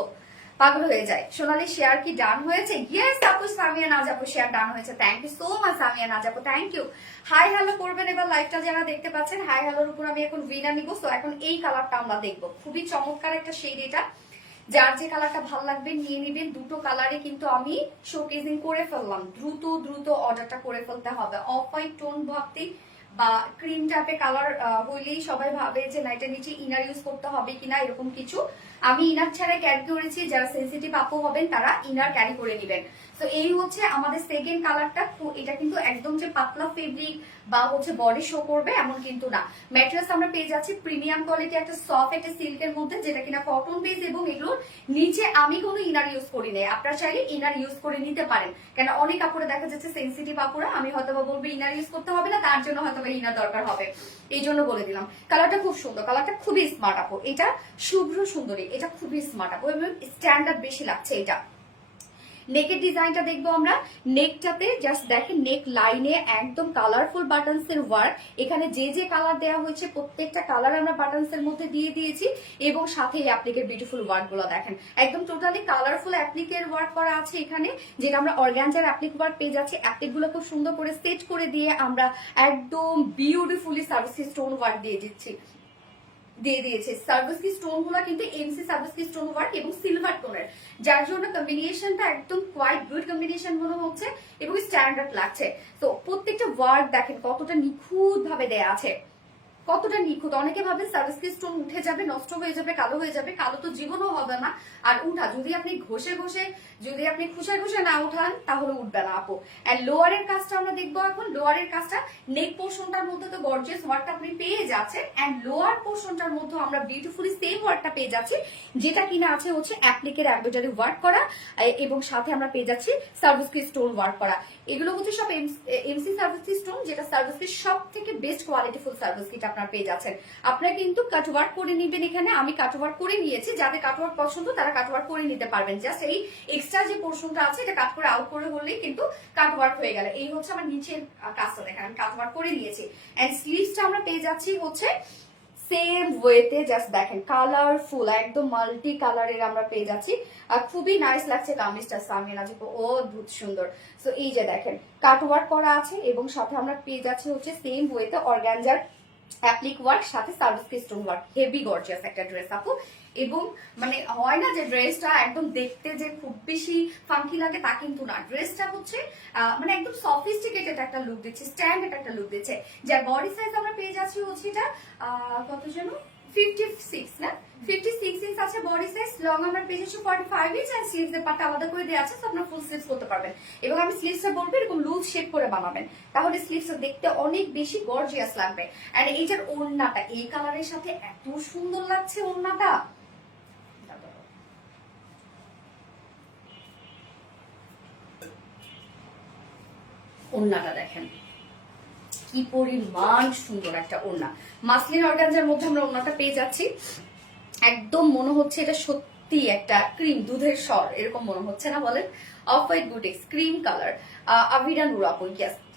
পাগল হয়ে যায়। সোনালি শেয়ার কি ডান হয়েছে? ইয়েস আপু। সামিয়া নাজ আপু শেয়ার ডান হয়েছে। Thank you so much Samia Naz আপু, থ্যাংক ইউ। হাই হ্যালো করবেন এবার লাইভটা যারা দেখতে পাচ্ছেন। হাই হ্যালোর উপর আমি এখন উইনার নিব। তো এখন এই কালারটা আমরা দেখবো, খুবই চমৎকার একটা শেড এটা। যার যে কালারটা ভালো লাগবে নিয়ে নিবেন। দুটো কালারে কিন্তু আমি শোকেজিং করে ফেললাম। দ্রুত অর্ডারটা করে ফেলতে হবে। অফ হোয়াইট টোন ভাবতে বা ক্রিম টাইপের কালার হইলেই সবাই ভাবে যে না এটা নিচে ইনার ইউজ করতে হবে কিনা, এরকম কিছু। আমি ইনার ছাড়া ক্যারি করেছি। যারা সেন্সিটিভ আপু হবেন তারা ইনার ক্যারি করে নেবেন। তো এই হচ্ছে আমাদের সেকেন্ড কালারটা। এটা কিন্তু একদম যে পাতলা ফেব্রিক বা হচ্ছে বডি শো করবে এমন কিন্তু না। ম্যাটেরিয়ালস আমরা পেয়ে যাচ্ছি প্রিমিয়াম কোয়ালিটি একটা সফট একটা সিল্কের মধ্যে, যেটা কিনা কটন বেস, এবং এগুলোর নিচে আমি কোনো ইনার ইউজ করি নাই। আপনারা চাইলে ইনার ইউজ করে নিতে পারেন, কেন অনেক আপুরা দেখা যাচ্ছে সেন্সিটিভ আপুরা আমি হয়তো বা বলবো ইনার ইউজ করতে হবে না, তার জন্য হয়তো বা ইনার দরকার হবে, এই জন্য বলে দিলাম। কালারটা খুব সুন্দর, কালারটা খুবই স্মার্ট আপু। এটা শুভ্র সুন্দরী, এটা খুবই স্মার্ট আপু এবং স্ট্যান্ডার্ড বেশি লাগছে এটা। নেকের ডিজাইনটা দেখবো আমরা। নেকটাতে জাস্ট দেখেন নেক লাইনে একদম কালারফুল বাটনস এর ওয়ার্ক। এখানে যে যে কালার দেওয়া হয়েছে প্রত্যেকটা কালার আমরা বাটনস এর মধ্যে দিয়ে দিয়েছি, এবং সাথে অ্যাপ্লিকের বিউটিফুল ওয়ার্ক গুলো দেখেন একদম টোটালি কালারফুল অ্যাপ্লিকের ওয়ার্ক করা আছে এখানে, যেটা আমরা অর্গানজার অ্যাপ্লিক ওয়ার্ক পেয়ে যাচ্ছি। অ্যাপ্লিক গুলো খুব সুন্দর করে সেট করে দিয়ে আমরা একদম বিউটিফুলি সার্ভিস স্টোন ওয়ার্ক দিয়ে দিচ্ছি, দিয়ে দিয়েছে। সার্ভিস কি স্টোন গুলো কিন্তু এমসি সার্ভিস কি স্টোন ওয়ার্ক এবং সিলভার টোনের, যার জন্য কম্বিনেশনটা একদম কোয়াইট গুড কম্বিনেশন মনে হচ্ছে এবং স্ট্যান্ডার্ড লাগছে। তো প্রত্যেকটা ওয়ার্ক দেখেন কতটা নিখুঁত ভাবে দেয়া আছে, কতটা নিখুঁত। অনেকে ভাবেন সার্ভিস কি স্টোন উঠে যাবে, নষ্ট হয়ে যাবে, কালো হয়ে যাবে। কালো তো জীবনও হবে না। আর উঠা যদি আপনি ঘষে যদি আপনি খুশে না উঠান তাহলে উঠবে না আপু। এন্ড লোয়ারের কাজটা আমরা দেখবো এখন। লোয়ারের কাজটা নেক পোর্শনটার মধ্যে তো গর্জিয়াস ওয়ার্কটা আপনি পেয়ে যাচ্ছেন, এন্ড লোয়ার পোর্শনটার মধ্যে আমরা বিউটিফুলি সেম ওয়ার্কটা পেয়ে যাচ্ছি, যেটা কিনা আছে হচ্ছে অ্যাপ্লিকের এমব্রয়ডারি ওয়ার্ক করা, এবং সাথে আমরা পেয়ে যাচ্ছি সার্ভিস কি স্টোন ওয়ার্ক করা। এগুলো হচ্ছে সব এমসি সার্ভিস কি স্টোন, যেটা সার্ভিস কি সব থেকে বেস্ট কোয়ালিটিফুল সার্ভিস কিটা আপনারা পেয়ে যাচ্ছেন। আপনারা কিন্তু কাটওয়ার্ক করে নিবেন এখানে। আমি কাটওয়ার্ক করে নিয়েছি, যাদের কাটওয়ার্ক পছন্দ তারা কাটওয়ার্ক করে নিতে পারবেন। জাস্ট এই এক্সট্রা যে পোর্শনটা আছে এটা কাট করে আউট করে হলেই কিন্তু কাটওয়ার্ক হয়ে গেল। এই হচ্ছে আমার নিচের কাজটা দেখেন, আমি কাটওয়ার্ক করে নিয়েছি। এন্ড স্লিভসটা আমরা পেয়ে যাচ্ছি হচ্ছে সেম ওয়েতে, জাস্ট দেখেন কালারফুল একদম মাল্টি কালারের আমরা পেয়ে যাচ্ছি। আর খুবই নাইস লাগছে কামিজটা। সামিনা জি অদ্ভুত সুন্দর। সো এই যে দেখেন কাটওয়ার্ক করা আছে, এবং সাথে আমরা পেয়ে যাচ্ছি হচ্ছে সেম ওয়েতে অর্গানজার অ্যাপ্লিক ওয়ার্ক, সাথে service stone work. Heavy gorgeous একটা ড্রেস আপু। এবং মানে হয় না যে ড্রেসটা একদম দেখতে যে খুব বেশি ফাঙ্কি লাগে তা কিন্তু না। ড্রেসটা হচ্ছে মানে একদম সফিস্টিকেটেড একটা লুক দিচ্ছে, স্ট্যান্ডার্ড একটা লুক দিচ্ছে। যার বডি সাইজ আমরা পেয়ে যাচ্ছি হচ্ছে এটা কত যেন 56 না 56 ইঞ্চ আছে বডি সাইজ। লং আমরা পেয়ে যাচ্ছি 45 ইঞ্চ, আর স্লিভস এর পার্টটা আলাদা করে দেওয়া আছে, তো আপনারা ফুল স্লিভস করতে পারবেন। এবং আমি স্লিভসটা বলবো এরকম লুজ শেপ করে বানাবেন, তাহলে স্লিভসটা দেখতে অনেক বেশি গর্জিয়াস লাগবে। আর এইটার ওড়নাটা এই কালারের সাথে এত সুন্দর লাগছে ওড়নাটা। ওড়নাটা দেখেন কি পরিমাণ সুন্দর একটা ওড়না। মাসলিন অর্গানজার মধ্যে আমরা ওড়নাটা পেয়ে যাচ্ছি। একদম মনে হচ্ছে এটা সত্যি একটা ক্রিম দুধের স্বর, এরকম মনে হচ্ছে না বলেন? Off white boutiques cream colour Avira নুরাপু,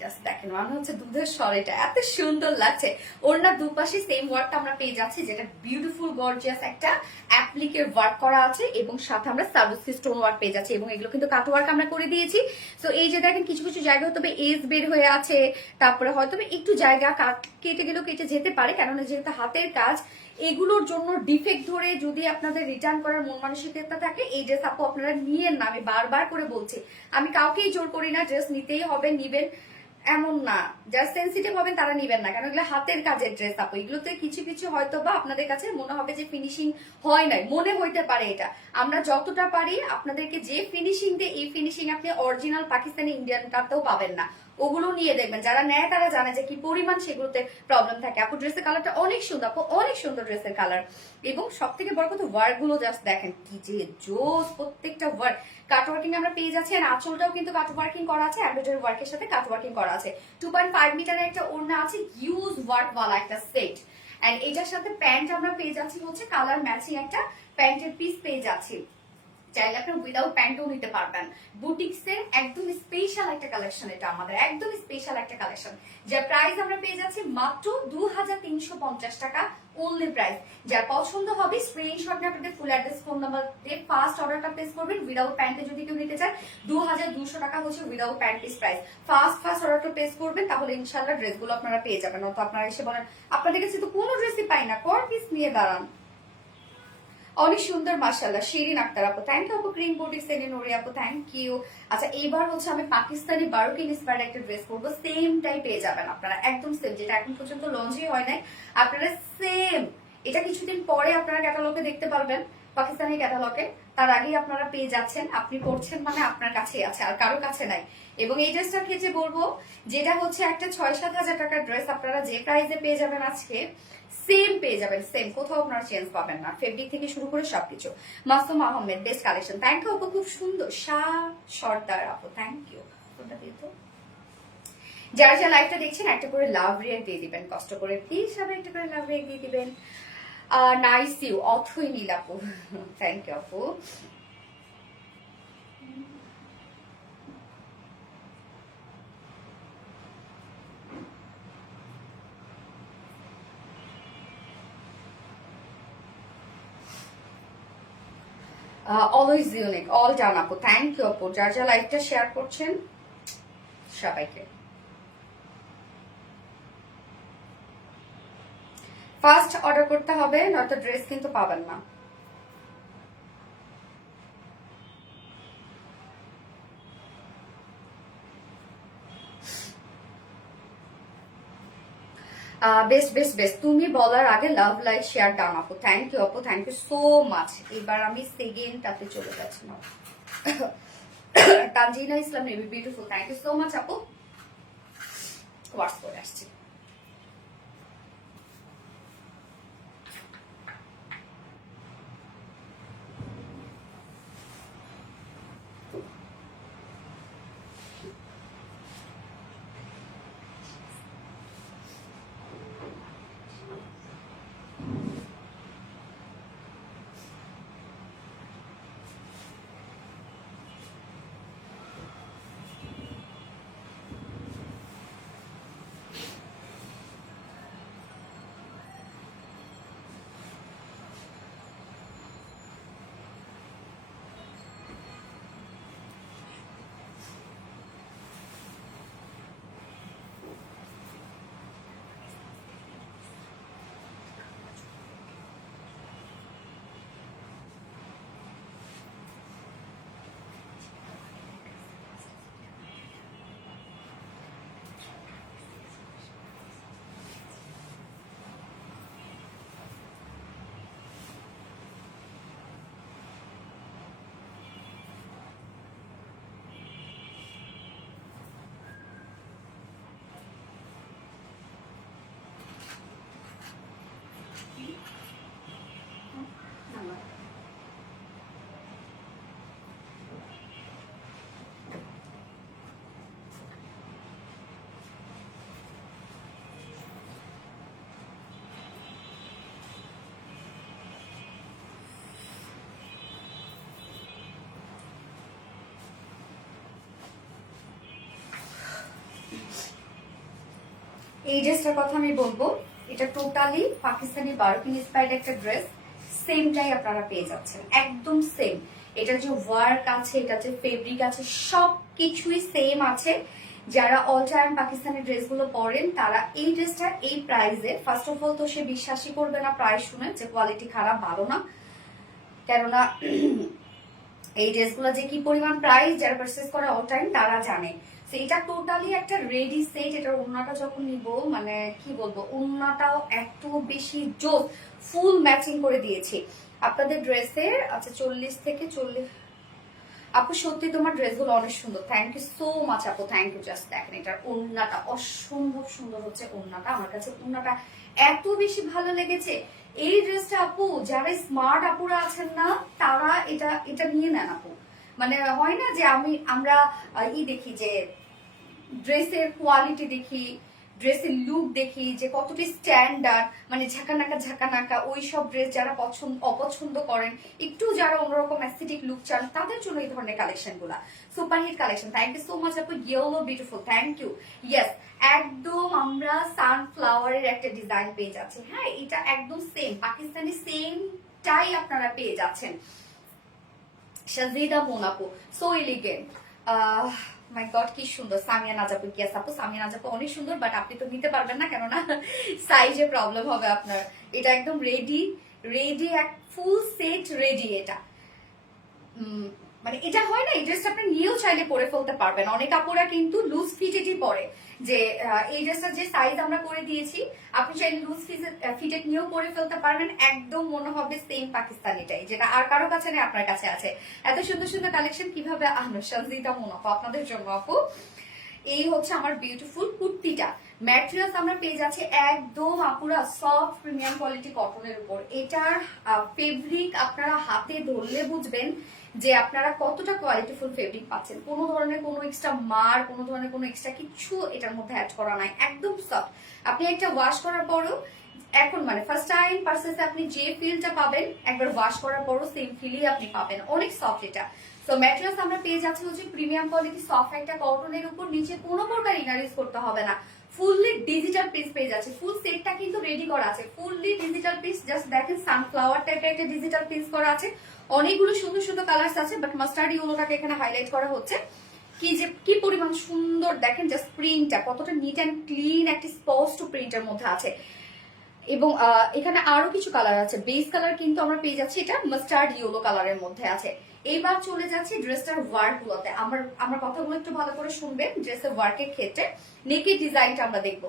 জাস্ট দেখেন মনে হচ্ছে দুধের স্বর, এটা এত সুন্দর লাগছে। ওড়নার দুপাশে সেম ওয়ার্কটা আমরা পেয়ে যাচ্ছি, যেটা বিউটিফুল গর্জিয়াস একটা অ্যাপ্লিকের ওয়ার্ক করা আছে, এবং সাথে আমরা সার্ভিস স্টোন ওয়ার্ক পেয়ে যাচ্ছি, এবং এগুলো কিন্তু কাট ওয়ার্ক আমরা করে দিয়েছি। তো এই যে দেখেন কিছু কিছু জায়গা হয়তো এজ বের হয়ে আছে, তারপরে হয়তো একটু জায়গা কেটে গেলেও কেটে যেতে পারে, কেননা যেহেতু হাতের কাজ, এগুলোর জন্য ডিফেক্ট ধরে যদি আপনাদের রিটার্ন করার মন মানসিকতা থাকে এই ড্রেস আপু আপনারা নিয়েন না। আমি বারবার করে বলছি, আমি কাউকেই জোর করি না ড্রেস নিতেই হবে নিবেন এমন না। যারা সেন্সিটিভ হবেন তারা নিবেন না, কারণ এগুলো হাতের কাজের ড্রেস আপু। এগুলোতে কিছু কিছু হয়তো বা আপনাদের কাছে মনে হবে যে ফিনিশিং হয় নাই, মনে হইতে পারে। এটা আমরা যতটা পারি আপনাদেরকে যে ফিনিশিং দিয়ে, এই ফিনিশিং আপনি অরিজিনাল পাকিস্তানি ইন্ডিয়ানটাতেও পাবেন না। ওগুলো নিয়ে দেখবেন, যারা নেয় তারা জানে যে কি পরিমাণ সেগুলোতে প্রবলেম থাকে। আপু ড্রেসের কালারটা অনেক সুন্দর, আপু অনেক সুন্দর ড্রেসের কালার, এবং সব থেকে বড় কথা ওয়ার্ক গুলো জাস্ট দেখেন কি যে জোস, প্রত্যেকটা ওয়ার্ক কাট ওয়ার্কিং আমরা পেয়ে যাচ্ছি। আর আঁচলটাও কিন্তু কাট ওয়ার্কিং করা আছে, এমব্রয়ডারি ওয়ার্কের সাথে কাট ওয়ার্কিং করা আছে। 2.5 মিটারের একটা ওড়না আছে, হিউজ ওয়ার্ক ওয়ালা একটা সেট। এন্ড এটার সাথে প্যান্ট আমরা পেয়ে যাচ্ছি হচ্ছে কালার ম্যাচিং একটা প্যান্টের পিস পেয়ে যাচ্ছি। চাইলে আপনি উইদাউট প্যান্টও নিতে পারবেন। বুটিক্সের একদম স্পেশাল একটা কালেকশন, এটা আমাদের একদম স্পেশাল একটা কালেকশন, যার প্রাইস আমরা পেয়ে যাচ্ছি মাত্র 2350 টাকা অনলি প্রাইস। যার পছন্দ হবে স্ক্রিনশট নিয়ে আপনাদের ফুল অ্যাড্রেস ফোন নাম্বার দিয়ে ফার্স্ট অর্ডারটা প্লেস করবেন। উইদাউট প্যান্টে যদি কেউ নিতে চান 2200 টাকা হচ্ছে without pant piece price. First অর্ডারটা প্লেস করবেন, তাহলে ইনশাআল্লাহ ড্রেসগুলো আপনারা পেয়ে যাবেন। অত আপনারা এসে বলেন আপনাদের কাছে তো কোনো ড্রেসই পাই না, কর পিস নিয়ে দাঁড়ান। অনেক সুন্দর মাশাআল্লাহ। শিরিন আক্তার আপু থ্যাংক ইউ আপু। ক্রিম বুটিক সেনে নোরি আপু থ্যাংক ইউ। আচ্ছা এইবার হচ্ছে আমি পাকিস্তানি বারোকে ইন্সপায়ার্ড একটা ড্রেস করবো, সেমটাই পেয়ে যাবেন আপনারা, একদম সেম, যেটা এখন পর্যন্ত লঞ্চই হয় নাই। আপনারা সেম এটা কিছুদিন পরে আপনারা ক্যাটালগে দেখতে পারবেন, পাকিস্তানি ক্যাটালগে। তার আগেই আপনারা পেয়ে যাচ্ছেন, আপনি পড়ছেন মানে আপনার কাছেই আছে, আর কারো কাছে নাই। এবং এই ড্রেসটার ক্ষেত্রে বলবো, যেটা হচ্ছে একটা 6-7 হাজার টাকার ড্রেস, আপনারা যে প্রাইসে পেয়ে যাবেন আজকে সেম পেয়ে যাবেন, সেম, কোথাও আপনারা চেঞ্জ পাবেন না, ফেব্রিক থেকে শুরু করে সবকিছু। Masum Ahmed best collection, thank you আপু, খুব সুন্দর। শাহ সর্দার আপু থ্যাংক ইউ। ওটা দিয়ে তো যারা যারা লাইভটা দেখছেন একটা করে লাভ রিয়াক্ট দিয়ে দিবেন, কষ্ট করে প্লিজ সবাই একটা করে লাভ রিয়াক্ট দিয়ে দিবেন। নাইস ইউ অথই নীল আপু থ্যাংক ইউ আপু। অলওয়েজ ইউনিক অল ডান আপু থ্যাংক ইউ আপু। যার যা লাইভটা শেয়ার করছেন সবাইকে ফার্স্ট অর্ডার করতে হবে, নয়তো ড্রেস কিন্তু পাবেন না। বেস্ট বেস্ট বেস্ট, তুমি বলার আগে লাভ লাইক শেয়ার ডান আপু থ্যাংক ইউ আপু, থ্যাংক ইউ সো মাচ। এবার আমি সেকেন্ডটাতে চলে যাচ্ছি না। তানজিনা ইসলাম নেবি beautiful, thank you so much আপু। ওয়াটস করে আসছি। এই ড্রেসটার কথা আমি বলবো, এটা টোটালি পাকিস্তানি বারোক ইন্সপায়ার্ড একটা ড্রেস, সেমটাই আপনারা পেয়ে যাচ্ছেন, একদম সেম। এটা যে ওয়ার্ক আছে, এটা যে ফেব্রিক আছে, সবকিছুই সেম আছে। যারা অল টাইম পাকিস্তানি ড্রেসগুলো পরেন তারা এই ড্রেসটা এই প্রাইসে, ফার্স্ট অফ অল তো সে বিশ্বাসই করবে না প্রাইস শুনে যে কোয়ালিটি খারাপ ভালো না, কেননা এই ড্রেসগুলো যে কি পরিমাণ প্রাইস, যারা পারচেজ করে অল টাইম তারা জানে। এটা টোটালি একটা রেডি সেট। এটার ওড়নাটা যখন নিব মানে কি বলবো, ওড়নাটাও এত বেশি জোস, ফুল ম্যাচিং করে দিয়েছি আপনাদের ড্রেসের। আচ্ছা 40 থেকে 40 আপু সত্যি তোমার ড্রেসগুলো অনেক সুন্দর, থ্যাংক ইউ সো মাচ আপু, থ্যাংক ইউ। জাস্ট দেখেন এটার ওড়নাটা অসম্ভব সুন্দর হচ্ছে ওড়নাটা, আমার কাছে ওড়নাটা এত বেশি ভালো লেগেছে। এই ড্রেসটা আপু যারা স্মার্ট আপুরা আছেন না তারা এটা এটা নিয়ে নেন আপু। মানে হয় না যে আমরা দেখি যে ড্রেসের কোয়ালিটি দেখি, ড্রেসের লুক দেখি যে কতটি স্ট্যান্ডার্ড, মানে ঝাঁকানাকা ঝাঁকানাকা ওই সব ড্রেস যারা অপছন্দ করেন, একটু যারা অন্যরকম অ্যাস্থেটিক লুক চান তাদের জন্য এই ধরনের কালেকশন গুলা superhit collection. Thank you so much আপু, yellow beautiful, thank you. Yes, একদম আমরা সানফ্লাওয়ারের একটা ডিজাইন পেয়ে যাচ্ছি। হ্যাঁ, এটা একদম সেম পাকিস্তানি সেমটাই আপনারা পেয়ে যাচ্ছেন। শাজিদা মোনাপু, সো এলিগেন্ট, মাই গড কি সুন্দর। সামিয়া নাজাপু, ইয়েস আপু সামিয়া নাজাপু অনেক সুন্দর, বাট আপনি তো নিতে পারবেন না, কেননা সাইজে প্রবলেম হবে আপনার। এটা একদম রেডি রেডি, এক ফুল সেট রেডি। এটা মানে এটা হয় না, এই ড্রেসটা আপনি নিয়েও চাইলে পরে ফেলতে পারবেন। অনেক আপুরা কিন্তু লুজ ফিটেডই পরে, যে এই ড্রেসটা যে সাইজ আমরা করে দিয়েছি আপনি চাইলে লুজ ফিটেড নিয়েও পরে ফেলতে পারবেন, একদম মনে হবে সেম পাকিস্তানিটাই, যেটা আর কারো কাছে নেই আপনার কাছে আছে। এত সুন্দর সুন্দর কালেকশন কিভাবে আনো শাজিদা মোনাফা আপনাদের জন্য আপু। এই হচ্ছে আমার বিউটিফুল কুর্তিটা। ম্যাটেরিয়ালস আমরা পেয়ে যাচ্ছি একদম আপুরা সফট প্রিমিয়াম কোয়ালিটি কটনের উপর। এটার ফেব্রিক আপনারা হাতে ধরলে বুঝবেন যে আপনারা কতটা কোয়ালিটিফুল ফেব্রিক পাচ্ছেন। কোনো ধরনের কোনো এক্সট্রা মার, কোনো ধরনের কোনো এক্সট্রা কিছু এটার মধ্যে অ্যাড করা নাই, একদম সফট। আপনি একটা ওয়াশ করার পরও এখন মানে ফার্স্ট টাইম পারচেসে আপনি যে ফিলটা পাবেন একবার ওয়াশ করার পরও সেম ফিলই আপনি পাবেন, অনেক সফট এটা। তো ম্যাটেরিয়ালস আমরা পেয়ে যাচ্ছি হচ্ছে প্রিমিয়াম কোয়ালিটি সফট একটা কটনের উপর, নিচে কোনো প্রকার ইনার ইউজ করতে হবে না, ফুললি ডিজিটাল পিস পেয়ে যাচ্ছে। ফুল সেটটা কিন্তু রেডি করা আছে, ফুললি ডিজিটাল পিস। জাস্ট দেখেন সানফ্লাওয়ার টাইপের একটা ডিজিটাল পিস করা আছে, অনেকগুলো সুন্দর সুন্দর কালার্স আছে, বাট মাস্টার্ড ইয়েলোটাকে এখানে হাইলাইট করা হচ্ছে। কি পরিমাণ সুন্দর দেখেন, জাস্ট প্রিন্টটা কতটা নিট অ্যান্ড ক্লিন, একটা স্পষ্ট প্রিন্টের মধ্যে আছে। এবং এখানে আরো কিছু কালার আছে, বেস কালার কিন্তু আমরা পেয়ে যাচ্ছি এটা মাস্টার্ড ইয়েলো কালারের মধ্যে আছে। এবার চলে যাচ্ছে ড্রেসটার ওয়ার্ক গুলোতে। আমার কথাগুলো একটু ভালো করে শুনবেন। ড্রেসের ওয়ার্কের ক্ষেত্রে নেকের ডিজাইনটা আমরা দেখবো।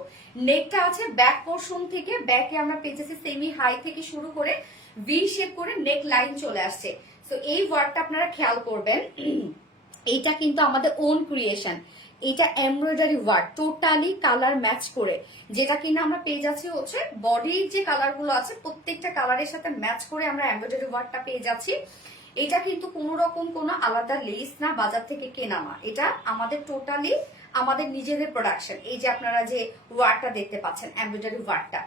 নেকটা আছে ব্যাক পোর্শন থেকে, ব্যাকে আমরা পেয়ে যাচ্ছি সেমি হাই থেকে শুরু করে ভি শেপ করে নেক লাইন চলে আসছে। তো এই ওয়ার্কটা আপনারা খেয়াল করবেন, এইটা কিন্তু আমাদের ওন ক্রিয়েশন। এটা embroidery work totally colour match করে, যেটা কিনা আমরা পেয়ে যাচ্ছি হচ্ছে বডির যে কালার গুলো আছে প্রত্যেকটা কালারের সাথে ম্যাচ করে আমরা এমব্রয়ডারি ওয়ার্কটা পেয়ে যাচ্ছি। এটা কিন্তু কোনো রকম কোনো আলাদা লেস না, বাজার থেকে কেনা না, এটা আমাদের টোটালি আমাদের নিজেদের প্রোডাকশন। এই যে আপনারা যে ওয়ার্কটা দেখতে পাচ্ছেন এমব্রয়ডারি ওয়ার্কটা,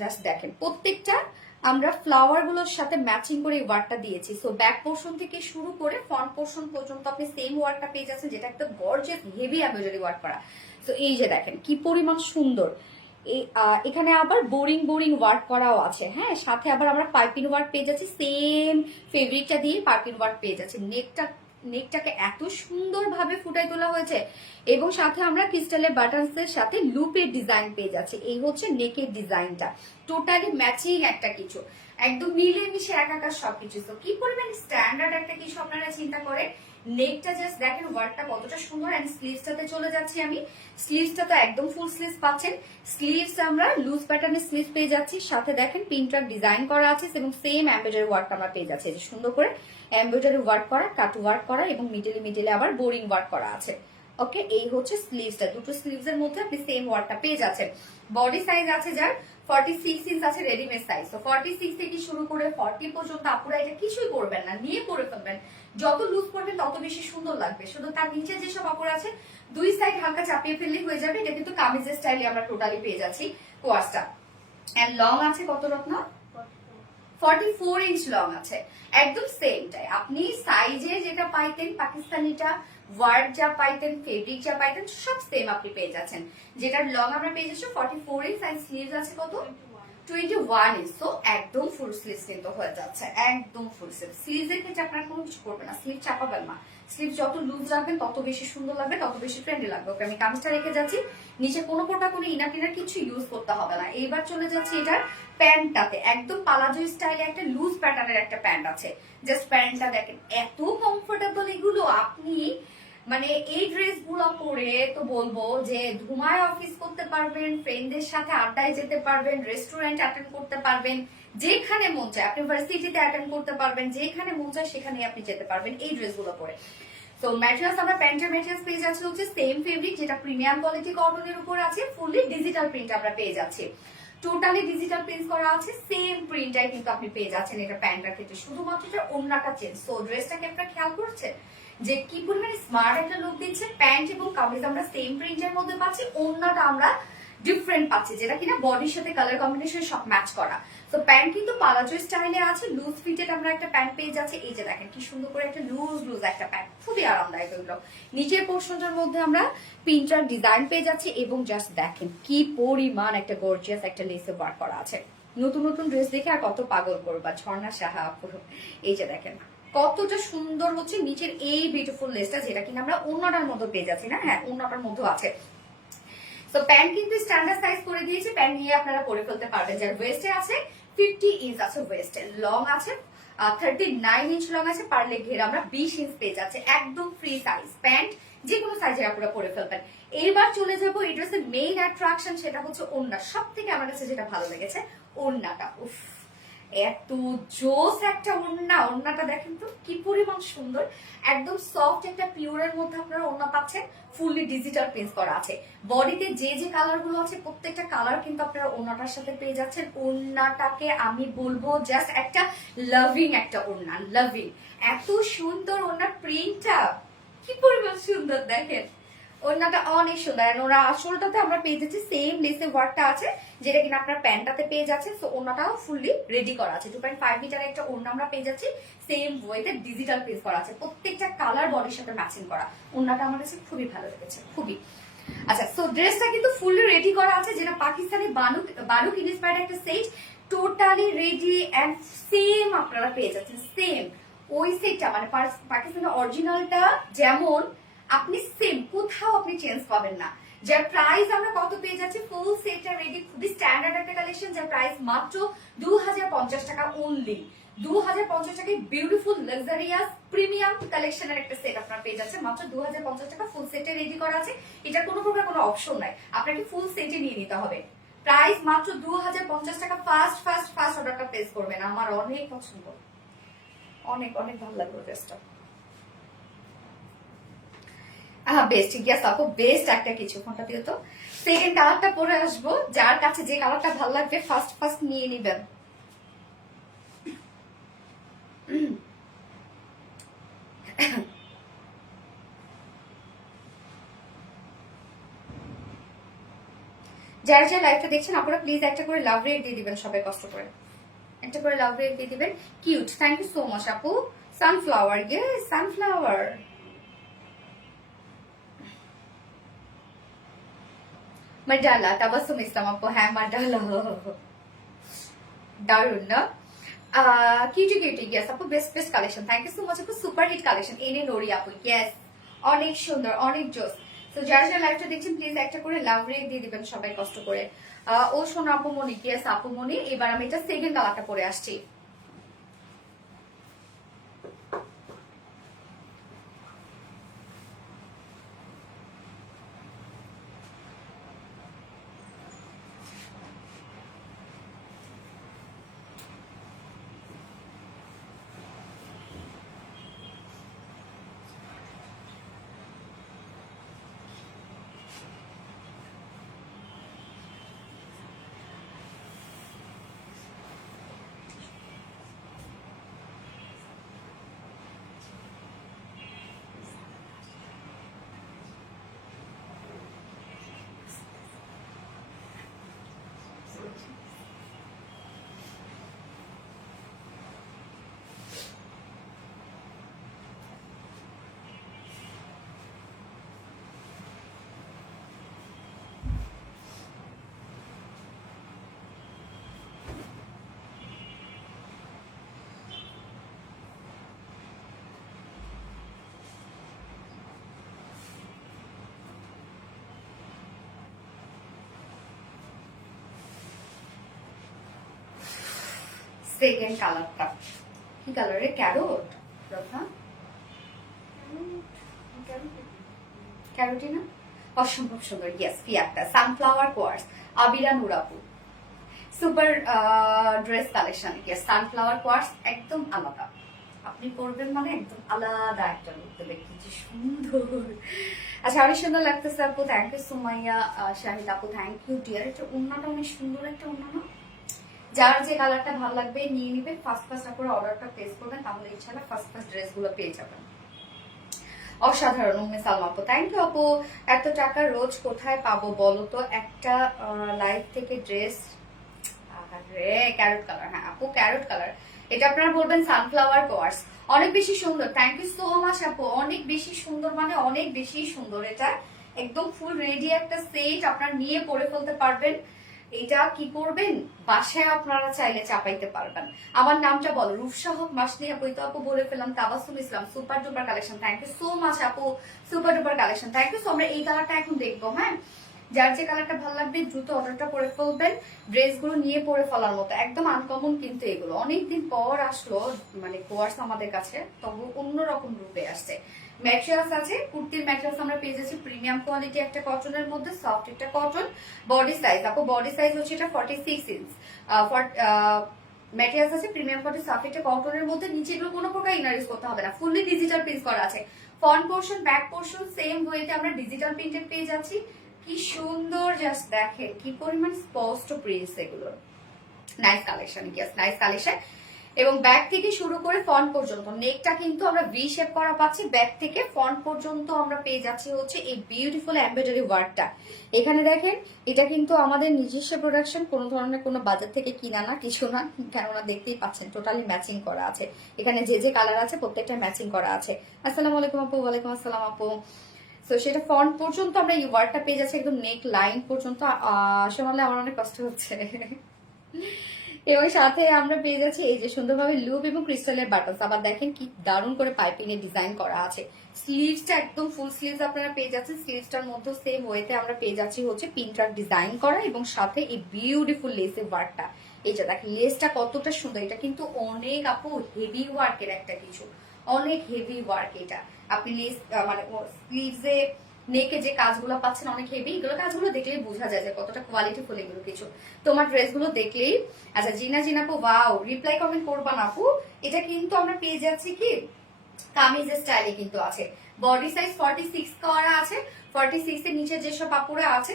জাস্ট দেখেন প্রত্যেকটা আমরা ফ্লাওয়ার গুলোর সাথে ম্যাচিং করে এই ওয়ার্কটা দিয়েছি। সো ব্যাক পোর্শন থেকে শুরু করে ফ্রন্ট পোর্শন পর্যন্ত আপনি সেম ওয়ার্কটা পেয়ে যাচ্ছেন, যেটা একটা গর্জিয়াস হেভি এমব্রয়ডারি ওয়ার্ক করা। সো এই যে দেখেন কি পরিমাণ সুন্দর। এখানে আবার বোরিং বোরিং ওয়ার্ক করাও আছে। হ্যাঁ, সাথে আবার আমরা পাইপিং ওয়ার্ক পেয়ে যাচ্ছি, সেম ফেব্রিকটা দিয়ে পাইপিং ওয়ার্ক পেয়ে যাচ্ছি। নেকটাকে এত সুন্দরভাবে ফুটাই তোলা হয়েছে, এবং সাথে আমরা ক্রিস্টালের বাটনস এর সাথে লুপের ডিজাইন পেয়ে যাচ্ছি। এই হচ্ছে নেকের ডিজাইনটা, টোটালি ম্যাচিং একটা কিছু, একদম মিলেমিশে একাকার সবকিছু। তো কি পরিমাণ স্ট্যান্ডার্ড একটা কিছু আপনারা চিন্তা করেন। নেকটা জাস্ট দেখেন ওয়ার্কটা কতটা সুন্দর। এন্ড স্লিভসটাতে চলে যাচ্ছি আমি। স্লিভসটা তো একদম ফুল স্লিভস পাচ্ছেন। স্লিভস আমরা লুজ প্যাটার্নের স্লিভস পেয়ে যাচ্ছি, সাথে দেখেন পিনট্রাক ডিজাইন করা আছে এবং সেম এমব্রয়ডারি ওয়ার্ক আমরা পেয়ে যাচ্ছি। এই যে সুন্দর করে এমব্রয়ডারি ওয়ার্ক করা, কাট ওয়ার্ক করা এবং মিডলে আবার বোরিং ওয়ার্ক করা আছে। ওকে, এই হচ্ছে স্লিভসটা। দুটো স্লিভস এর মধ্যে আপনি সেম ওয়ার্কটা পেয়ে যাচ্ছেন। বডি সাইজ আছে যার 46 ইঞ্চ আছে রেডিমেড সাইজ। তো 46 থেকে শুরু করে 40 পর্যন্ত আপুরা এটা কিছুই করবেন না, নিয়ে পরে ফেলবেন। যত লুজ করবেন তত বেশি সুন্দর লাগবে। শুধু তার নিচে যেসব কাপড় আছে দুই সাইড হালকা চাপিয়ে ফেললেই হয়ে যাবে। এটা কিন্তু কামিজের স্টাইলে আমরা টোটালি পেয়ে যাচ্ছি কোয়াসটা। এন্ড লং আছে কত রত্না? 44 ইঞ্চ লং আছে, একদম সেমটাই। আপনি সাইজে যেটা পাইতেন পাকিস্তানিটা, ওয়ার্ক যা পাইতেন, ফেব্রিক যা পাইতেন সব সেম আপনি পেয়ে যাচ্ছেন। যেটার লং আমরা পেয়ে যাচ্ছি 44 ইঞ্চ, আর স্লিভস আছে কত? 21 ইঞ্চ। তো একদম ফুল স্লিভস কিন্তু হয়ে যাচ্ছে, একদম ফুল স্লিভ। স্লিভসের ক্ষেত্রে আপনারা কোনো কিছু করবেন না, স্লিভ চাপাবেন না। স্লিভ যত লুজ রাখবেন তত বেশি সুন্দর লাগবে, তত বেশি ট্রেন্ডি লাগবে। ওকে, আমি কামিজটা রেখে যাচ্ছি। নিচে কোনো প্রকার কোনো ইনার টিনার কিছু ইউজ করতে হবে না। এইবার চলে যাচ্ছি এটার প্যান্টটাতে। একদম পালাজো স্টাইলে একটা লুজ প্যাটার্নের একটা প্যান্ট আছে। জাস্ট প্যান্টটা দেখেন এত কমফোর্টেবল, এগুলো আপনি মানে এই ড্রেস গুলো পরে তো বলবো যে ধুমায় অফিস করতে পারবেন, ফ্রেন্ডদের সাথে আড্ডায় যেতে পারবেন, রেস্টুরেন্ট অ্যাটেন্ড করতে পারবেন, যেখানে মন চায় আপনি ভার্সিটিতে অ্যাটেন্ড করতে পারবেন, যেখানে মন চায় সেখানে আপনি যেতে পারবেন এই ড্রেসগুলো পরে। তো ম্যাটেরিয়ালস আমরা প্যান্টের ম্যাটেরিয়ালস পেয়ে যাচ্ছি হচ্ছে সেম ফেব্রিক, যেটা প্রিমিয়াম কোয়ালিটি কটনের উপর আছে, ফুললি ডিজিটাল প্রিন্ট আমরা পেয়ে যাচ্ছি, টোটালি ডিজিটাল প্রিন্ট করা আছে, সেম প্রিন্টটাই কিন্তু আপনি পেয়ে যাচ্ছেন এটা প্যান্টটার ক্ষেত্রে, শুধুমাত্র এটা ওড়নাটা চেঞ্জ। সো ড্রেসটাকে আপনারা খেয়াল করছেন যে কি পরিমাণে স্মার্ট একটা লুক দিচ্ছে। প্যান্ট এবং কামিজ আমরা সেম প্রিন্টের মধ্যে পাচ্ছি, ওড়নাটা আমরা ডিফারেন্ট পাচ্ছি, যেটা কিনা বডির সাথে কালার কম্বিনেশন সব ম্যাচ করা। তো প্যান্ট কিন্তু পালাজো স্টাইলে আছে, লুজ ফিটেড আমরা একটা প্যান্ট পেয়ে যাচ্ছি। এই যে দেখেন কি সুন্দর করে একটা লুজ লুজ একটা প্যান্ট, খুবই আরামদায়ক এগুলো। নিচের পোর্শনটার মধ্যে আমরা প্রিন্টার ডিজাইন পেয়ে যাচ্ছি এবং জাস্ট দেখেন কি পরিমাণ একটা গর্জিয়াস একটা লেসে ওয়ার্ক করা আছে। নতুন নতুন ড্রেস দেখে আর কত পাগল করবা ঝর্ণা সাহা আপুর। এই যে দেখেন কতটা সুন্দর হচ্ছে নিচের এই বিউটিফুল লেসটা, যেটা কিনা আমরা ওড়নাটার মধ্যে পেয়ে যাচ্ছি না, হ্যাঁ ওড়নাটার মধ্যে আছে। তো প্যান্ট কিন্তু স্ট্যান্ডার্ড সাইজ করে দিয়েছে, প্যান্ট নিয়ে আপনারা পরে ফেলতে পারবেন। যার ওয়েস্টে আছে 50 ইঞ্চ আছে, ওয়েস্টে লং আছে 39 ইঞ্চ লং আছে, পার লেগ ঘের আমরা 20 ইঞ্চ পেয়ে যাচ্ছে, একদম ফ্রি সাইজ প্যান্ট, যে কোনো সাইজে আপনারা পরে ফেলবেন। এইবার চলে যাবো এই ড্রেসের মেইন অ্যাট্রাকশন, সেটা হচ্ছে ওড়না। সব থেকে আমার কাছে যেটা ভালো লেগেছে ওড়নাটা, উফ এত জোস একটা ওড়না। ওড়নাটা দেখেন তো কি পরিমাণ সুন্দর, একদম সফট একটা পিওরের মধ্যে আপনারা ওড়না পাচ্ছেন, ফুললি ডিজিটাল প্রিন্ট করা আছে। বডিতে যে যে কালার গুলো আছে প্রত্যেকটা কালার কিন্তু আপনারা ওড়নাটার সাথে পেয়ে যাচ্ছেন। ওড়নাটাকে আমি বলবো জাস্ট একটা লাভিং একটা ওড়না, লাভিং। এত সুন্দর ওড়নার প্রিন্টটা, কি পরিমাণ সুন্দর দেখেন, ওড়নাটা অনেক সুন্দর। ওরা আসলটাতে আমরা পেয়ে যাচ্ছি সেম লেসে ওয়ার্কটা আছে, যেটা কিনা আপনার প্যান্টটাতে পেয়ে যাচ্ছে। তো ওড়নাটাও ফুললি রেডি করা আছে, 2.5 মিটার একটা ওড়না আমরা পেয়ে যাচ্ছি, সেম ওয়েতে ডিজিটাল প্রিন্ট করা আছে, প্রত্যেকটা কালার বডির সাথে ম্যাচিং করা। ওড়নাটা আমার কাছে খুবই ভালো লেগেছে, খুবই। আচ্ছা, সো ড্রেসটা কিন্তু ফুললি রেডি করা আছে, যেটা পাকিস্তানি বালুক ইন্সপায়ার্ড একটা সেট, টোটালি রেডি এন্ড সেম আপনারা পেয়ে যাচ্ছেন, সেম ওই সেটটা মানে পাকিস্তানের অরিজিনালটা যেমন আপনি সেম কোথাও আপনি চেঞ্জ পাবেন না। যার প্রাইস আমরা কত পেয়ে যাচ্ছি, ফুল সেটটা রেডি, খুবই স্ট্যান্ডার্ড একটা কালেকশন, যার প্রাইস মাত্র 2050 টাকা অনলি। 2050 টাকায় বিউটিফুল লাক্সারিয়াস প্রিমিয়াম কালেকশনের একটা সেট আপনারা পেয়ে যাচ্ছেন মাত্র 2050 টাকা। ফুল সেটে রেডি করা আছে, এটা কোনো প্রকার কোনো অপশন নাই, আপনাকে ফুল সেটে নিয়ে নিতে হবে। প্রাইস মাত্র 2050 টাকা। ফার্স্ট ফার্স্ট ফার্স্ট অর্ডারটা প্লেস করবেন, আমার অনেক পছন্দ, অনেক অনেক ভালো লাগলো ড্রেসটা। বেস্ট, ইয়েস আপু বেস্ট একটা কিছু, ফোনটা দিও তো। সেকেন্ড কালারটা পরে আসবো, যার কাছে যে কালারটা ভালো লাগবে ফার্স্ট ফার্স্ট নিয়ে নিবেন। যারা যারা লাইভটা দেখছেন আপনারা প্লিজ একটা করে লাভ রেট দিয়ে দিবেন, সবাই কষ্ট করে একটা করে লাভ রেট দিয়ে দিবেন। Cute, thank you so much আপু। Sunflower, yes sunflower. Madala, Tabassum Islam আপু, হ্যাঁ মাডালা, দারুন না? কিউটি কিউটি, ইয়েস আপু best best collection, thank you so much আপু। সুপার হিট কালেকশন এনে নোরি আপু, ইয়েস অনেক সুন্দর, অনেক জোস। তো যারা যারা লাইভটা দেখছেন প্লিজ একটা করে লাভ রেট দিয়ে দিবেন সবাই কষ্ট করে। ও শোনো আপু মনি, ইয়েস আপু মনি। এবার আমি এটা সেকেন্ড কালারটা পরে আসছি। সেকেন্ড কালারটা কি কালারে, ক্যারোট, ক্যারোটি না, অসম্ভব সুন্দর, ইয়েস কি একটা সানফ্লাওয়ার কোয়ার্স, আবিরা নুরাপু। Super dress collection, sunflower quartz একদম আলাদা। আপনি পরবেন মানে একদম আলাদা একটা লুক দেবে, কি সুন্দর। আচ্ছা, অনেক সুন্দর লাগতেছে আপু, থ্যাংক ইউ সুমাইয়া শাহিদ আপু, থ্যাংক ইউ ডিয়ার। এটা ওড়নাটা অনেক সুন্দর একটা ওড়না না? যার যে কালারটা ভালো লাগবে নিয়ে নিবেন, ফার্স্ট ফার্স্ট আপনারা অর্ডারটা প্লেস করবেন, তাহলে ইনশাআল্লাহ ফার্স্ট ফার্স্ট ড্রেসগুলো পেয়ে যাবেন। অসাধারণ উম্মে সালমা আপু, থ্যাংক ইউ আপু। এত টাকা রোজ কোথায় পাবো বলো তো? একটা লাইভ থেকে ড্রেস, ক্যারট কালার, হ্যাঁ আপু ক্যারট কালার, এটা আপনারা বলবেন সানফ্লাওয়ার কোয়ার্স, অনেক বেশি সুন্দর। থ্যাংক ইউ সো মাচ আপু, অনেক বেশি সুন্দর, মানে অনেক বেশি সুন্দর। এটা একদম ফুল রেডি একটা সেট, আপনারা নিয়ে পরে ফেলতে পারবেন। এটা কি করবেন, বাসায় আপনারা চাইলে চাপাইতে পারবেন। আমার নামটা বলো, রূপসা হক মাসনি আপু, তো আপু বলে ফেললাম। Tabassum Islam, super duper collection, thank you so much আপু, super duper collection, thank you so. আমরা এই কালারটা এখন দেখবো, হ্যাঁ যার যে কালারটা ভালো লাগবে দ্রুত অর্ডারটা করে ফেলবেন। ড্রেসগুলো নিয়ে পরে ফেলার মতো একদম আনকমন, কিন্তু এগুলো অনেকদিন পর আসলো মানে কোয়ার্স আমাদের কাছে, তবু অন্যরকম রূপে আসছে। ম্যাটেরিয়ালস আছে, কুর্তির ম্যাটেরিয়ালস আমরা পেয়ে যাচ্ছি প্রিমিয়াম কোয়ালিটি একটা কটনের মধ্যে, সফট একটা কটন। বডি সাইজ আপু, বডি সাইজ হচ্ছে এটা 46 ইঞ্চ। ম্যাটেরিয়ালস আছে প্রিমিয়াম কোয়ালিটি সফট একটা কটনের মধ্যে, নিচে এগুলো কোনো প্রকার ইনার ইউজ করতে হবে না, ফুললি ডিজিটাল প্রিন্ট করা আছে। Front portion back portion same ওয়েতে আমরা ডিজিটাল প্রিন্টেড পেয়ে যাচ্ছি। কি সুন্দর, জাস্ট দেখেন কি পরিমাণ স্পষ্ট প্রিন্টস এগুলো। Nice collection, yes nice collection. এবং ব্যাক থেকে শুরু করে ফ্রন্ট পর্যন্ত নেকটা কিন্তু আমরা ভি শেপ করা পাচ্ছি, ব্যাক থেকে ফ্রন্ট পর্যন্ত আমরা পেয়ে যাচ্ছি হচ্ছে এই বিউটিফুল এমব্রয়ডারি ওয়ার্কটা। এখানে দেখেন এটা কিন্তু আমাদের নিজস্ব প্রোডাকশন, কোনো ধরনের কোনো বাজার থেকে কিনা না, কিছু না, কেননা দেখতেই পাচ্ছেন টোটালি ম্যাচিং করা আছে। এখানে যে যে কালার আছে প্রত্যেকটা ম্যাচিং করা আছে। আসসালামু আলাইকুম আপু। ওয়ালাইকুম আসসালাম আপু। তো সেটা ফ্রন্ট পর্যন্ত আমরা এই ওয়ার্কটা পেয়ে যাচ্ছি, একদম নেক লাইন পর্যন্ত। শোনালে আমার অনেক কষ্ট হচ্ছে। এবং সাথে আমরা পেয়ে যাচ্ছি এই যে সুন্দরভাবে লুপ এবং ক্রিস্টালের বাটনস। আবার দেখেন কি দারুণ করে পাইপিং এর ডিজাইন করা আছে। স্লিভসটা একদম ফুল স্লিভস আপনারা পেয়ে যাচ্ছেন। স্লিভসটার মধ্যে সেম ওয়েতে আমরা পেয়ে যাচ্ছি হচ্ছে পিনট্রাক ডিজাইন করা, এবং সাথে এই বিউটিফুল লেসের ওয়ার্কটা। এই যে দেখেন লেসটা কতটা সুন্দর, এটা কিন্তু অনেক আপু হেভি ওয়ার্কের একটা কিছু, অনেক হেভি ওয়ার্ক এটা। আপনি লেস মানে স্লিভসে নেকে যে কাজগুলো পাচ্ছেন অনেক হেভি, এগুলো কাজগুলো দেখলেই বোঝা যায় যে কতটা কোয়ালিটিফুল এগুলো কিছু। তোমার ড্রেসগুলো দেখলেই। আচ্ছা জিনা জিনাপু, ওয়াও, রিপ্লাই কমেন্ট করবা না আপু। এটা কিন্তু আমরা পেয়ে যাচ্ছি কি কামিজের স্টাইলে কিন্তু আছে। বডি সাইজ 46 করা আছে। 46 এর নিচে যেসব আপুরা আছে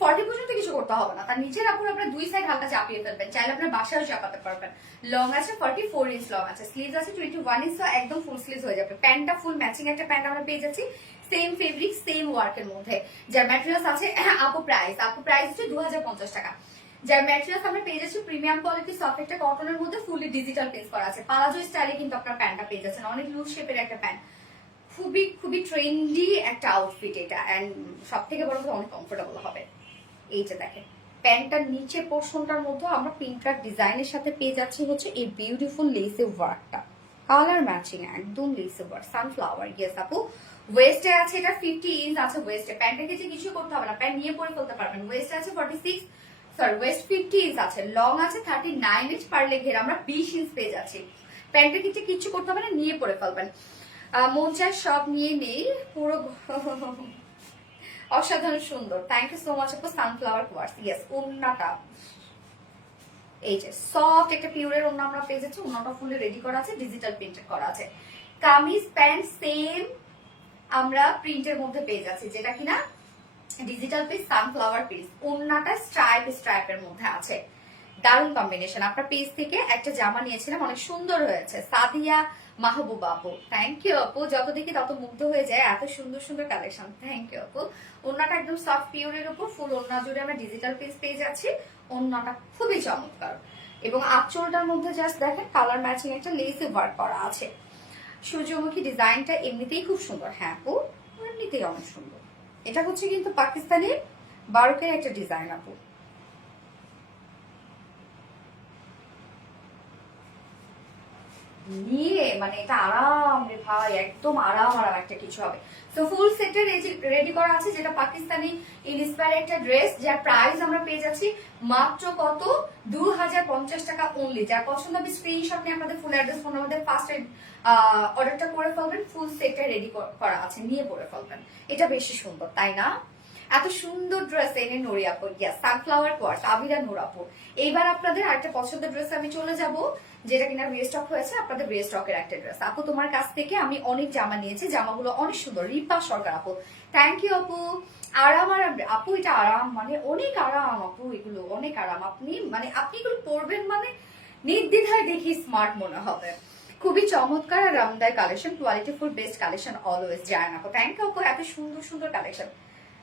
40 পর্যন্ত কিছু করতে হবে না, তার নিচের আপুরা আপনার দুই সাইড হালকা চাপিয়ে ফেলবেন, চাইলে আপনার বাসায়ও চাপাতে পারবেন। লং আছে 44 ইঞ্চ লং আছে, স্লিভস আছে 21 ইঞ্চ, একদম ফুল স্লিভস হয়ে যাবে। প্যান্টটা ফুল ম্যাচিং একটা প্যান্ট আমরা পেয়ে যাচ্ছি, সেম ফেব্রিক সেম ওয়ার্কের মধ্যে। যার ম্যাটেরিয়ালস আছে আপু প্রাইস হচ্ছে 2050 টাকা। যার ম্যাটেরিয়ালস আমরা পেয়ে যাচ্ছি প্রিমিয়াম কোয়ালিটি সফট একটা কটনের মধ্যে, ফুলি ডিজিটাল পেজ করা আছে। পালাজো স্টাইলে কিন্তু আপনার প্যান্টটা পেয়ে যাচ্ছেন, অনেক লুজ শেপের একটা প্যান্ট, খুবই খুবই ট্রেন্ডি একটা আউটফিট এটা, এন্ড সব থেকে বড় কথা অনেক কমফোর্টেবল হবে। এইটা দেখেন প্যান্টটার নিচে পোর্শনটার মধ্যে আমরা পিনট্রাক ডিজাইনের সাথে পেয়ে যাচ্ছি হচ্ছে এই বিউটিফুল লেসে ওয়ার্কটা, কালার ম্যাচিং একদম লেসে ওয়ার্ক সানফ্লাওয়ার। ইয়েস আপু, ওয়েস্টে আছে এটা 50 ইঞ্চ আছে ওয়েস্টে, প্যান্টটাকে যে কিছু করতে হবে না, প্যান্ট নিয়ে পরে ফেলতে পারবেন। ওয়েস্টে আছে 46, সরি ওয়েস্ট 50 ইঞ্চ আছে, লং আছে 39 ইঞ্চ, পারলে ঘের আমরা 20 ইঞ্চ পেয়ে যাচ্ছি। প্যান্টটা কিছু কিচ্ছু করতে হবে না, নিয়ে পরে ফেলবেন। মন চায় সব নিয়ে নেই পুরো। অসাধারণ সুন্দর, থ্যাংক ইউ সো মাচ আপু। Sunflower quartz, yes. ওন্নাটা এই যে সফট একটা পিওরের ওন্না আমরা পেয়ে যাচ্ছি, ওন্নাটা ফুলে রেডি করা আছে, ডিজিটাল প্রিন্টেড করা আছে। কামিজ প্যান্ট সেম আমরা প্রিন্টের মধ্যে পেয়ে যাচ্ছি, যেটা কিনা ডিজিটাল পিস সানফ্লাওয়ার পিস। ওন্নাটা স্ট্রাইপের মধ্যে আছে, দারুণ কম্বিনেশন। আপনার পেজ থেকে একটা জামা নিয়েছিলাম, অনেক সুন্দর হয়েছে। সাদিয়া মাহবুব আপু, থ্যাংক ইউ আপু, যত দেখি তত মুগ্ধ হয়ে যায়, এত সুন্দর সুন্দর কালেকশন, থ্যাংক ইউ আপু। ওন্নাটা একদম সফট পিওরের উপর ফুল ওন্না জুড়ে আমরা ডিজিটাল পিস পেয়ে যাচ্ছি। ওন্নাটা খুবই চমৎকার, এবং আঁচলটার মধ্যে জাস্ট দেখেন কালার ম্যাচিং একটা লেসে ওয়ার্ক করা আছে। সূর্যমুখী ডিজাইনটা এমনিতেই খুব সুন্দর, হ্যাঁ আপু এমনিতেই অনেক সুন্দর। এটা হচ্ছে কিন্তু পাকিস্তানি বারোকের একটা ডিজাইন আপু। নিয়ে মানে এটা আরাম রে ভাই, একদম আরাম একটা কিছু হবে। তো ফুল সেটে রেডি করা আছে, যেটা পাকিস্তানি ইন্সপায়ার একটা ড্রেস, যার প্রাইস আমরা পেয়ে যাচ্ছি মাত্র কত 2050 টাকা অনলি। যার পছন্দ হবে স্ক্রিনশট নিয়ে আমাদের ফুল অ্যাড্রেস ফোন আমাদের ফার্স্ট অর্ডারটা করে ফেলবেন। ফুল সেটটা রেডি করা আছে, নিয়ে পরে ফেলবেন। এটা বেশি সুন্দর তাই না? এত সুন্দর ড্রেস এনে নোরি আপু, ইয়া সানফ্লাওয়ার কোয়ার্স আবিরা নূর আপু। এইবার আপনাদের আরেকটা পছন্দের ড্রেস আমি চলে যাব, যেটা কিনা রিস্টক হয়েছে, আপনাদের রিস্টকের একটা ড্রেস। আপু তোমার কাছ থেকে আমি অনেক জামা নিয়েছি, জামাগুলো অনেক সুন্দর। রিপা সরকার আপু, থ্যাংক ইউ আপু। আরাম আরাম আপু, এটা আরাম মানে অনেক আরাম আপু, এগুলো অনেক আরাম। আপনি মানে আপনি এগুলো পরবেন মানে নির্দ্বিধায় দেখি স্মার্ট মনে হবে। খুবই চমৎকার আরামদায়ক collection, quality full best collection always. Zayan আপু, থ্যাংক ইউ আপু, এত সুন্দর সুন্দর collection.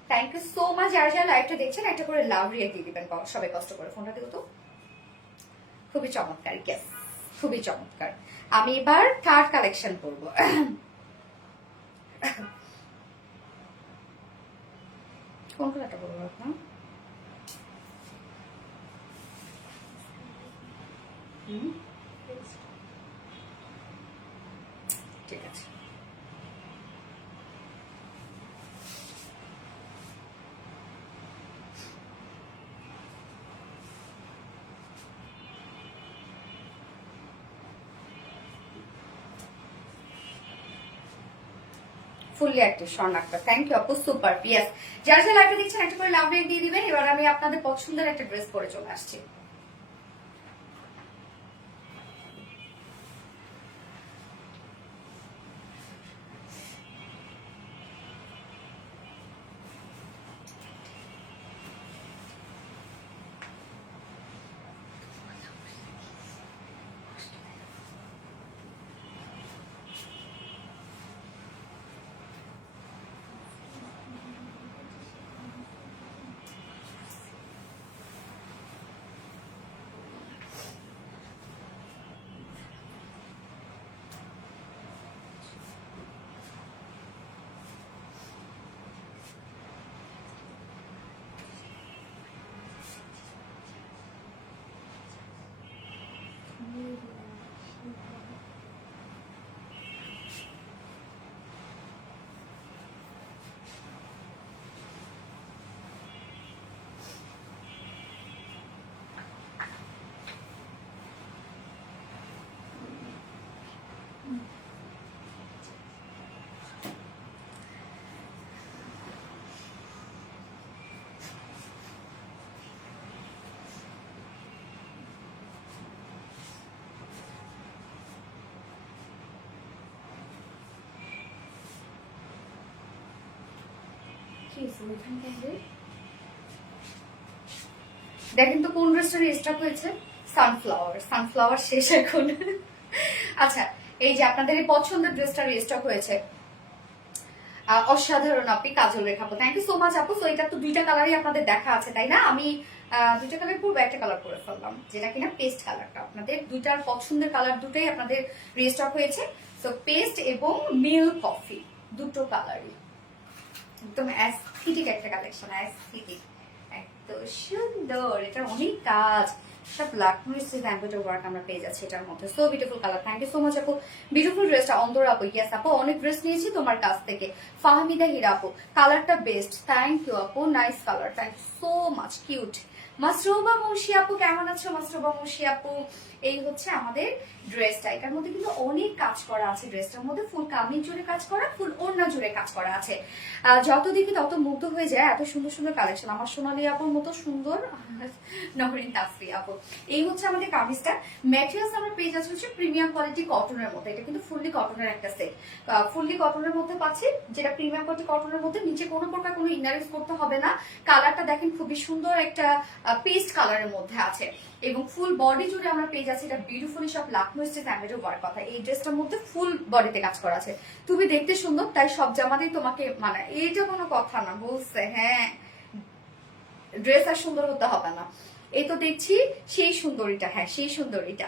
Thank you so much. যারা যারা লাইভটা দেখছেন একটা করে লাভ রিয়েক্ট দিয়ে দিবেন সবাই কষ্ট করে। ফোনটা দিও তো। খুবই চমৎকার, ইয়েস খুবই চমৎকার। আমি এবার থার্ড কালেকশন করব। কোন কালারটা বলবো আপনার? ঠিক আছে। ফুললি অ্যাক্টিভ স্বর্ণাক্তা, থ্যাংক ইউ আপু, সুপার ইয়েস। যারা যারা লাইভটা দেখছেন একটা করে লাভ রেট দিয়ে দিবেন। এবার আমি আপনাদের পছন্দের একটা ড্রেস পরে চলে আসছি। দেখেন তো কোন ড্রেসটা স্টক হয়েছে। সানফ্লাওয়ার, সানফ্লাওয়ার শেষ এখন। আচ্ছা, এই যে আপনাদের এই পছন্দের ড্রেসটা স্টক হয়েছে। অসাধারণ আপনি কাজল রেখা আপু, থ্যাংক ইউ সো মাচ আপু। সো এটা তো দুইটা কালারই আপনাদের দেখা আছে তাই না? আমি দুইটা কালার পরবো, একটা কালার পরে ফেললাম যেটা কিনা পেস্ট কালারটা। আপনাদের দুইটার পছন্দের কালার দুটোই আপনাদের রিস্টক হয়েছে। সো পেস্ট এবং মিল্ক কফি দুটো কালারই একদম অ্যাস্থেটিক একটা কালেকশন, অ্যাস্থেটিক এত সুন্দর। এটা অনেক কাজ, সব লাকমি এমব্রয়ডারি ওয়ার্ক আমরা পেয়ে যাচ্ছি এটার মধ্যে। So beautiful colour, thank you so much আপু। বিউটিফুল ড্রেসটা অন্তর আপু, ইয়েস আপু অনেক ড্রেস নিয়েছি তোমার কাছ থেকে। ফাহমিদা হীরা আপু, কালারটা বেস্ট, থ্যাংক ইউ আপু, nice colour, thank you so much, cute. Masruba Munshi আপু কেমন আছো? মাসরুবা মুন্সি আপু, এই হচ্ছে আমাদের ড্রেসটা। এটার মধ্যে কিন্তু অনেক কাজ করা আছে। ড্রেসটার মধ্যে ফুল কামিজ জুড়ে কাজ করা, ফুল ওড়না জুড়ে কাজ করা আছে। যত দেখি তত মুগ্ধ হয়ে যায়, এত সুন্দর সুন্দর কালেকশন। আমার সোনালী আপুর মতো সুন্দর নহরিন তাসফি আপু। এই হচ্ছে আমাদের কামিজটা। ম্যাটেরিয়ালস আমরা পেয়ে যাচ্ছি হচ্ছে প্রিমিয়াম কোয়ালিটি কটনের মধ্যে। এটা কিন্তু ফুললি কটনের একটা সেট, ফুললি কটনের মধ্যে পাচ্ছি, যেটা প্রিমিয়াম কোয়ালিটি কটনের মধ্যে। নিচে কোনো প্রকার কোনো ইনার ইউজ করতে হবে না। কালারটা দেখেন খুবই সুন্দর একটা পেস্ট কালারের মধ্যে আছে এবং ফুল বডি জুড়ে আমরা পেয়ে যাচ্ছি এটা বিউটিফুলি সব লাকনো স্টেজ এমব্রয়ডারি ওয়ার্ক। কথা এই ড্রেসটার মধ্যে ফুল বডিতে কাজ করা আছে। তুমি দেখতে সুন্দর তাই সব জামাতেই তোমাকে মানায়, এইটা কোনো কথা না বলছে। হ্যাঁ, ড্রেস আর সুন্দর হতে হবে না, এই তো দেখছি সেই সুন্দরীটা। হ্যাঁ, সেই সুন্দরীটা।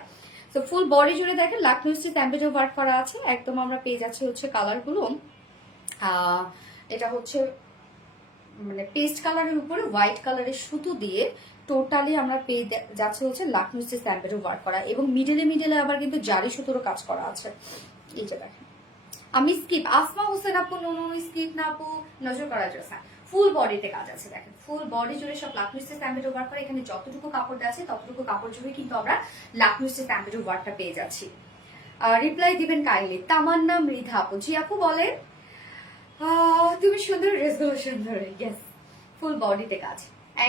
তো ফুল বডি জুড়ে দেখেন লাকনো স্টেজ এমব্রয়ডারি ওয়ার্ক করা আছে। একদম আমরা পেয়ে যাচ্ছি হচ্ছে কালারগুলো, এটা হচ্ছে মানে পেস্ট কালারের উপরে হোয়াইট কালারের সুতো দিয়ে টোটালি আমরা পেয়ে যাচ্ছে হচ্ছে লাকনো স্টেজ এমব্রয়ডারি ওয়ার্ক করা এবং মিডলে মিডলে আবার কিন্তু জারি সুতোরও কাজ করা আছে। এই যে দেখেন, আমি স্কিপ আসমা হোসেন আপু, নুনু স্কিপ না আপু, নজর করা যাচ্ছে। ফুল বডিতে কাজ আছে, দেখেন ফুল বডি জুড়ে সব লাকনো স্টেজ এমব্রয়ডারি ওয়ার্ক করা। এখানে যতটুকু কাপড় আছে ততটুকু কাপড় জুড়ে কিন্তু আমরা লাকনো স্টেজ এমব্রয়ডারি ওয়ার্কটা পেয়ে যাচ্ছি। রিপ্লাই দিবেন কাইন্ডলি। তামান্না মৃধা আপু, জি আপু বলেন। তুমি সুন্দর, ড্রেসগুলো সুন্দর, ইয়েস ফুল বডিতে কাজ,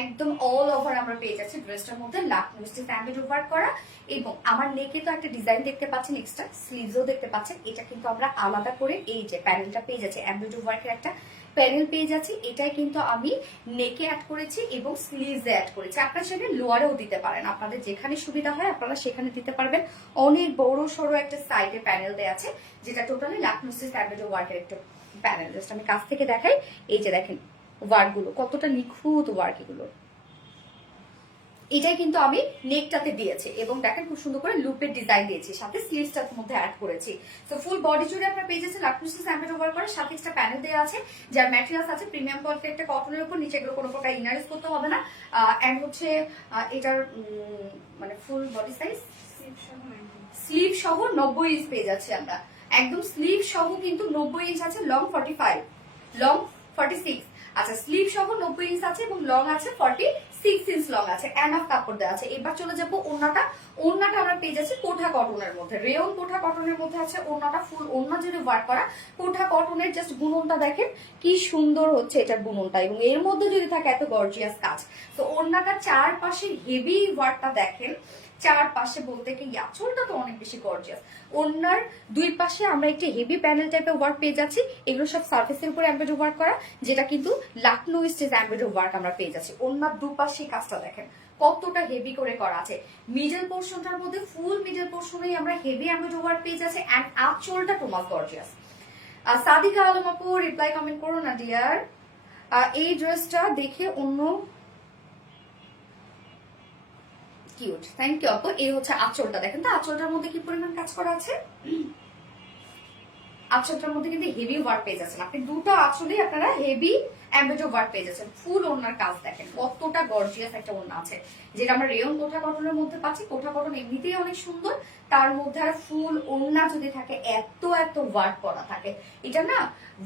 একদম অল ওভার আমরা পেয়ে যাচ্ছি ড্রেসটার মধ্যে লাকনো স্টিচ এমব্রয়ডারি ওয়ার্ক করা। এবং আমার নেকে তো একটা ডিজাইন দেখতে পাচ্ছেন, এক্সট্রা স্লিভসও দেখতে পাচ্ছেন। এটা কিন্তু আমরা আলাদা করে এই যে প্যানেলটা পেয়ে যাচ্ছি, এমব্রয়ডারি ওয়ার্কের একটা প্যানেল পেয়ে যাচ্ছি। এটাই কিন্তু আমি নেকে অ্যাড করেছি এবং স্লিভসে অ্যাড করেছি। আপনারা চাইলে লোয়ারেও দিতে পারেন, আপনাদের যেখানে সুবিধা হয় আপনারা সেখানে দিতে পারবেন। অনেক বড় সড়ো একটা সাইডে প্যানেল দেওয়া আছে, যেটা টোটালি লাকনো স্টিচ এমব্রয়ডারি ওয়ার্কের একটা প্যানেল। জাস্ট আমি কাছ থেকে দেখাই, এই যে দেখেন ওয়ার্ক গুলো কতটা নিখুঁত ওয়ার্ক এগুলো। এটাই কিন্তু আমি নেকটাতে দিয়েছি এবং দেখেন খুব সুন্দর করে লুপের ডিজাইন দিয়েছি, সাথে স্লিভসটার মধ্যে অ্যাড করেছি। তো ফুল বডি জুড়ে আপনার পেয়ে যাচ্ছে লাকনো স্টিচ এমব্রয়ডারি ওয়ার্ক করা, সাথে একটা প্যানেল দেওয়া আছে যার ম্যাটেরিয়ালস আছে প্রিমিয়াম কোয়ালিটির একটা কটনের উপর। নিচে এগুলো কোনো প্রকার ইনার ইউজ করতে হবে না। এন্ড হচ্ছে এটার মানে ফুল বডি সাইজ স্লিভ সহ 90 ইঞ্চ পেয়ে যাচ্ছে আমরা, একদম স্লিভ সহ কিন্তু 90 ইঞ্চ আছে, লং 45, লং 46। আচ্ছা, স্লিভ সহ 90 ইঞ্চ আছে এবং লং আছে 46 ইঞ্চ লং আছে, এনাফ কাপড় দেওয়া আছে। এবার চলে যাবো ওড়নাটা। ওড়নাটা আমরা পেয়ে যাচ্ছি কোঠা কটনের মধ্যে, রেয়ন কোঠা কটনের মধ্যে আছে ওড়নাটা। ফুল ওড়না জুড়ে ওয়ার্ক করা কোঠা কটনের। জাস্ট বুননটা দেখেন কি সুন্দর হচ্ছে এটার বুননটা, এবং এর মধ্যে যদি থাকে এত গর্জিয়াস কাজ। তো ওড়নাটা চারপাশে হেভি ওয়ার্কটা দেখেন, চারপাশে বলতে কি আঁচলটা তো অনেক বেশি গর্জিয়াস। ওড়নার দুই পাশে আমরা একটি হেভি প্যানেল টাইপের ওয়ার্ক পেয়ে যাচ্ছি। এগুলো সব সার্ফেসের উপরে এমব্রয়ডারি ওয়ার্ক করা, যেটা কিন্তু লাকনো স্টিচ এমব্রয়ডারি ওয়ার্ক আমরা পেয়ে যাচ্ছি। ওড়নার দুপাশে কাজটা দেখেন কতটা হেভি করে করা আছে। মিডল পোর্শনটার মধ্যে ফুল মিডল পোর্শনেই আমরা হেভি এমব্রয়ডারি ওয়ার্ক পেয়ে যাচ্ছি, এন্ড আঁচলটা টোমাস গর্জিয়াস। সাদিকা আলম আপু রিপ্লাই কমেন্ট করো না ডিয়ার। এই ড্রেসটা দেখে অন্য কিউট, থ্যাংক ইউ আপু। এই হচ্ছে আঁচলটা দেখেন তো, আঁচলটার মধ্যে কি পরিমাণ কাজ করা আছে। আঁচলটার মধ্যে কিন্তু হেভি ওয়ার্ক পেয়ে যাচ্ছেন আপনি, দুটো আঁচলেই আপনারা হেভি এমব্রয়ডারি ওয়ার্ক পেয়ে যাচ্ছেন। ফুল ওড়নার কাজ দেখেন কতটা গর্জিয়াস একটা ওড়না আছে, যেটা আমরা রেয়ন কোঠা কটনের মধ্যে পাচ্ছি। কোঠা কটন এমনিতেই অনেক সুন্দর, তার মধ্যে আর ফুল ওড়না যদি থাকে এত এত ওয়ার্ক করা থাকে। এটা না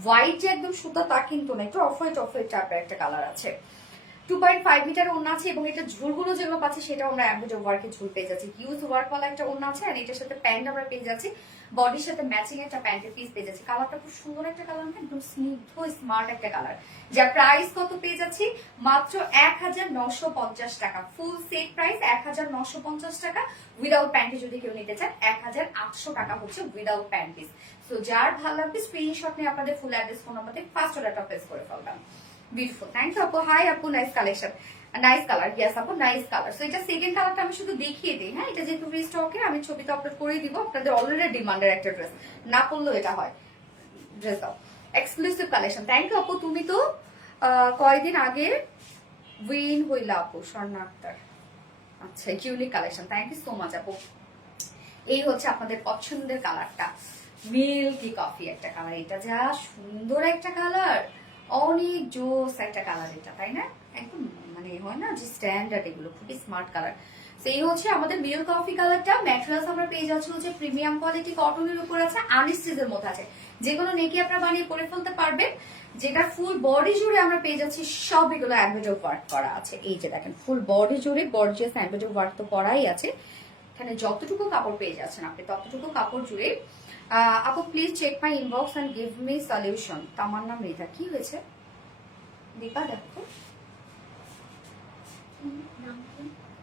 হোয়াইট যে একদম সুতা তা কিন্তু না, একটু অফ হোয়াইট টাইপের একটা কালার আছে। 2.5 মিটার ওড়না আছে এবং এটা ঝুলগুলো যেগুলো পাচ্ছি সেটা আমরা এমব্রয়ডারি ওয়ার্কে ঝুল পেয়ে যাচ্ছি। হিউজ ওয়ার্ক ওয়ালা একটা ওড়না আছে, আর এটার সাথে প্যান্ট আমরা পেয়ে যাচ্ছি, বডির সাথে ম্যাচিং একটা প্যান্টের পিস পেয়ে যাচ্ছি। কালারটা খুব সুন্দর একটা কালার, একদম স্নিগ্ধ স্মার্ট একটা কালার। যার প্রাইস কত পেয়ে যাচ্ছি মাত্র 1950 টাকা। ফুল সেট প্রাইস 1950 টাকা। উইদাউট প্যান্টি যদি কেউ নিতে চান 1800 টাকা হচ্ছে উইদাউট প্যান্ট পিস। তো যার ভালো লাগবে স্ক্রিনশট নিয়ে আপনাদের ফুল অ্যাড্রেস ফোন নাম্বার দিয়ে ফার্স্ট অর্ডারটা প্লেস করে ফেলবেন। বিউটিফুল, থ্যাংক ইউ আপু। হাই আপু, nice collection, nice colour. Yes আপু, নাইস কালার। সো এটা সেকেন্ড কালারটা আমি শুধু দেখিয়ে দিই। হ্যাঁ, এটা যেহেতু রিস্টকের আমি ছবিটা আপলোড করে দিব। আপনাদের অলরেডি ডিমান্ডের একটা ড্রেস, না পড়লেও এটা হয়। ড্রেস দাও, এক্সক্লুসিভ কালেকশন। থ্যাংক ইউ আপু। তুমি তো কয়দিন আগে উইন হইলা আপু, স্বর্ণা আক্তার। আচ্ছা, unique collection, thank you so much আপু। এই হচ্ছে আপনাদের পছন্দের কালারটা, মিল্কি কফি একটা কালার। এটা যা সুন্দর একটা কালার, অনেক জোস একটা কালার এটা, তাই না? একদম মানে হয় না যে স্ট্যান্ডার্ড, এগুলো খুবই স্মার্ট কালার। এই হচ্ছে আমাদের মিল্ক কফি কালারটা। ম্যাটেরিয়ালস আমরা পেয়ে যাচ্ছি হচ্ছে প্রিমিয়াম কোয়ালিটি কটনের উপর আছে, আনস্টিচের মধ্যে আছে, যেগুলো নেকি আপনারা বানিয়ে পরে ফেলতে পারবেন। যেটা ফুল বডি জুড়ে আমরা পেয়ে যাচ্ছি সব এগুলো এমব্রয়ডারি ওয়ার্ক করা আছে। এই যে দেখেন ফুল বডি জুড়ে গর্জিয়াস এমব্রয়ডারি ওয়ার্ক তো করাই আছে। এখানে যতটুকু কাপড় পেয়ে যাচ্ছেন আপনি ততটুকু কাপড় জুড়ে। আপু please check my inbox and give me solution. Tamanna Mridha, কি হয়েছে দীপা? দেখো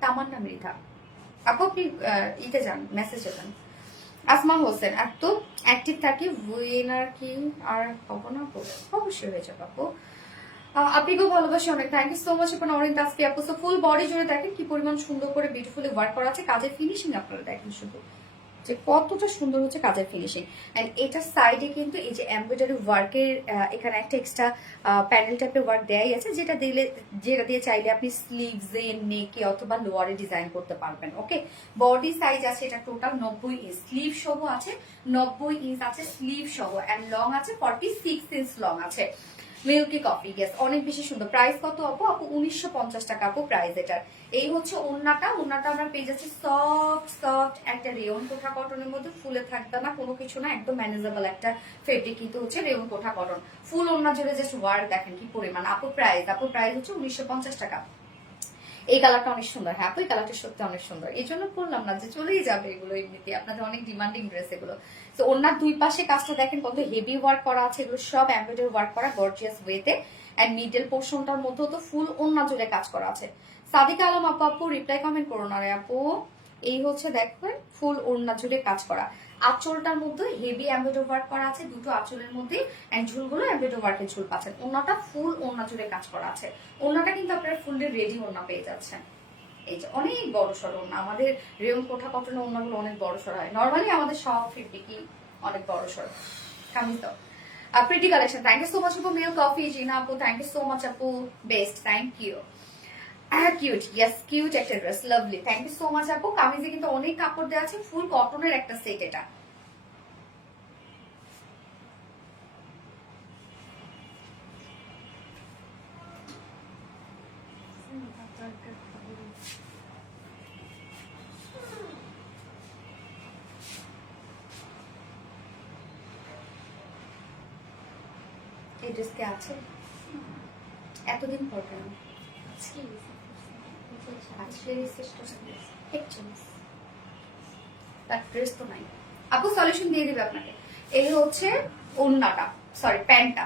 তামান্না মৃধা আপু, আপনি ইতে যান, মেসেজে যান। আসমা হোসেন, এত অ্যাক্টিভ থাকি উইনার কি আর হবো না? অবশ্যই হয়ে যাবে আপু। আপনাকেও ভালোবাসি অনেক, থ্যাংক ইউ সো মাচ আপনার অনেক তাসফি আপু। সো ফুল বডি জুড়ে দেখেন কি পরিমাণ সুন্দর করে বিউটিফুলি ওয়ার্ক করা আছে। কাজের ফিনিশিং আপনারা দেখেন শুধু যে কতটা সুন্দর হচ্ছে কাজের ফিনিশিং। এন্ড এটার সাইডে কিন্তু এই যে এমব্রয়ডারি ওয়ার্কের এখানে একটা এক্সট্রা প্যানেল টাইপের ওয়ার্ক দেয়াই আছে, যেটা দিয়ে চাইলে আপনি স্লিভসে, নেকে অথবা লোয়ারে ডিজাইন করতে পারবেন। ওকে, বডি সাইজ আছে এটা টোটাল 90 ইঞ্চ, স্লিভ সহ আছে 90 ইঞ্চ আছে স্লিভ সহ, এন্ড লং আছে 46 ইঞ্চ লং আছে। মিল্কি কফি, গেস অনেক বেশি সুন্দর। প্রাইস কত আপু? আপু 1950 টাকা আপু প্রাইস এটার। এই হচ্ছে ওড়নাটা আমরা পেয়ে যাচ্ছি সফট একটা রেয়ন কোঠা কটনের মধ্যে, ফুলে থাকবে না কোনো কিছু না, একদম ম্যানেজেবল একটা ফেব্রিক কিন্তু হচ্ছে রেয়ন কোঠা কটন। ফুল ওড়না জুড়ে জাস্ট ওয়ার্ক দেখেন কি পরিমাণ। আপু প্রাইস হচ্ছে 1950 টাকা। এই কালারটা অনেক সুন্দর। হ্যাঁ, এই কালারটা সত্যি অনেক সুন্দর, এই জন্য বললাম না যে চলেই যাবে এগুলো, এমনিতে আপনাদের অনেক ডিমান্ডিং ড্রেস এগুলো। তো তো ওনার দুই পাশে কাজটা দেখেন কত হেভি ওয়ার্ক করা আছে, এগুলো সব এমব্রয়ডারি ওয়ার্ক করা গর্জিয়াস ওয়েতে। এন্ড মিডল পোর্শনটার মধ্যেও তো ফুল ওন্না জুড়ে কাজ করা আছে। সাদিকা আলম আপু, আপু রিপ্লাই কমেন্ট করো না রে আপু। এই হচ্ছে দেখবেন ফুল ওন্না জুড়ে কাজ করা। আঁচলটার মধ্যে হেভি এমব্রয়ডারি ওয়ার্ক করা আছে, দুটো আঁচলের মধ্যে এন্ড ঝুলগুলো এমব্রয়ডারি ওয়ার্কের ঝুল পাচ্ছেন। ওন্নাটা ফুল ওন্না জুড়ে কাজ করা আছে। ওন্নাটা কিন্তু আপনারা ফুললি রেডি ওন্না পেয়ে যাচ্ছেন। এই যে অনেক বড় সড় ওন্না, আমাদের রেয়ন কোঠা কটনের ওন্নাগুলো অনেক বড় সড় হয়, নর্মালি আমাদের সব ফেব্রিকই অনেক বড় সড়। কামিজ দাও pretty collection. Thank you so much আপু। মেল কফি জিনা আপু, থ্যাংক ইউ সো মাচ আপু, best, thank you. Cute, yes cute একটা dress, lovely, thank you so much আপু। কামিজে কিন্তু অনেক কাপড় দেওয়া আছে, ফুল কটনের একটা সেট এটা। এই ড্রেস কে আছে এতদিন পর কেন? ড্রেস তো নাই আপু, সলিউশন দিয়ে দিবে আপনাকে। এই হচ্ছে ওন্নাটা, সরি প্যান্টটা,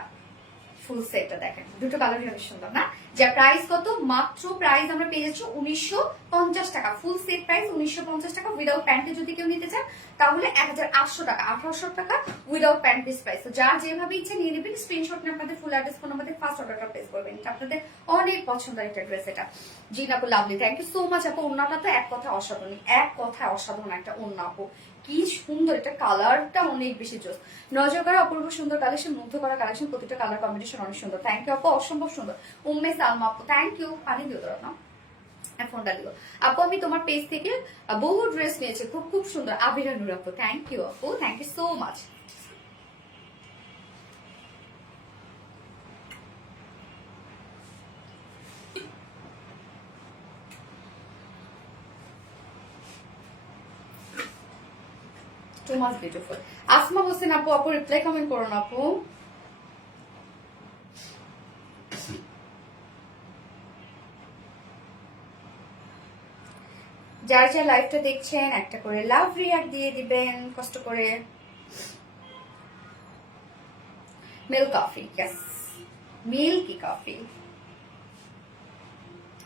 ফুল সেটটা দেখেন, দুটো কালারই অনেক সুন্দর না? যার প্রাইস কত, মাত্র প্রাইস আমরা পেয়ে যাচ্ছি 1950 টাকা। ফুল সেট প্রাইস 1950 টাকা। উইদাউট প্যান্টে যদি কেউ নিতে চান তাহলে 1800 টাকা, 1800 টাকা উইদাউট প্যান্ট পিস প্রাইস। তো যার যেভাবে ইচ্ছে নিয়ে নেবেন, স্ক্রিনশট নিয়ে আপনাদের full address phone number first অর্ডারটা প্লেস করবেন। এটা আপনাদের অনেক পছন্দের একটা ড্রেস এটা। জি আপু, lovely, thank you so much আপু। ওন্নাটা তো এক কথা অসাধারণ, এক কথায় অসাধারণ একটা ওন্না আপু, কি সুন্দর এটা, কালারটা অনেক বেশি জোস। নজর করা অপূর্ব সুন্দর কালেকশন, মুগ্ধ করা কালেকশন, প্রতিটা কালার কম্বিনেশন অনেক সুন্দর। থ্যাংক ইউ আপু, অসম্ভব সুন্দর। উম্মে সালমা আপু, থ্যাংক ইউ। পানি দিও তোরা না, ফোনটা দিও আপু। আমি তোমার পেজ থেকে বহু ড্রেস নিয়েছি, খুব খুব সুন্দর। আবিরা নূর আপু, থ্যাংক ইউ আপু, thank you so much. Too much beautiful. Asma Hossain আপু, আপু রিপ্লাই কমেন্ট করুন আপু। যার যার লাইভটা দেখছেন একটা করে লাভ রিয়াক্ট দিয়ে দিবেন কষ্ট করে। Milk coffee, yes milky coffee.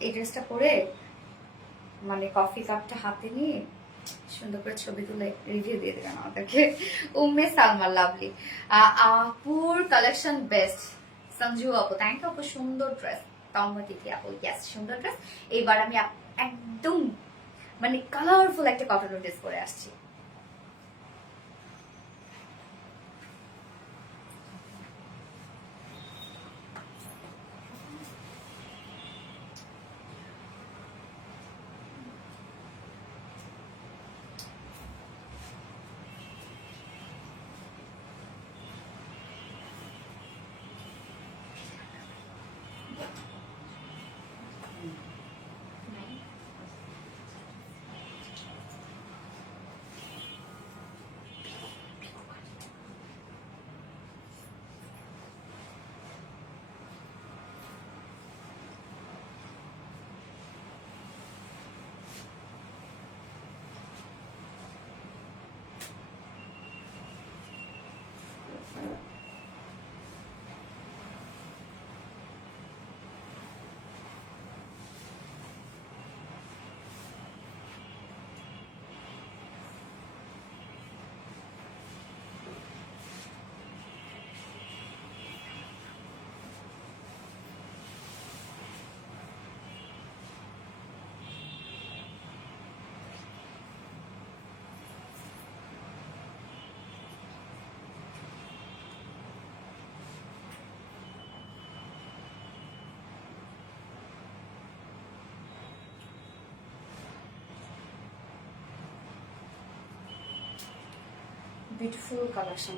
এই ড্রেসটা পরে মানে কফি কাপটা হাতে নিয়ে সুন্দর করে ছবি তুলে রিভিউ দিয়ে দেবেন আমাদেরকে। উম্মে সালমা, লাভলি আপুর কালেকশন বেস্ট। সঞ্জু আপু, থ্যাংক ইউ আপু, সুন্দর ড্রেস। তন্ময়তি আপু, ইয়েস সুন্দর ড্রেস। এবার আমি একদম মানে কালারফুল একটা কটন ড্রেস পরে আসছি। Beautiful collection.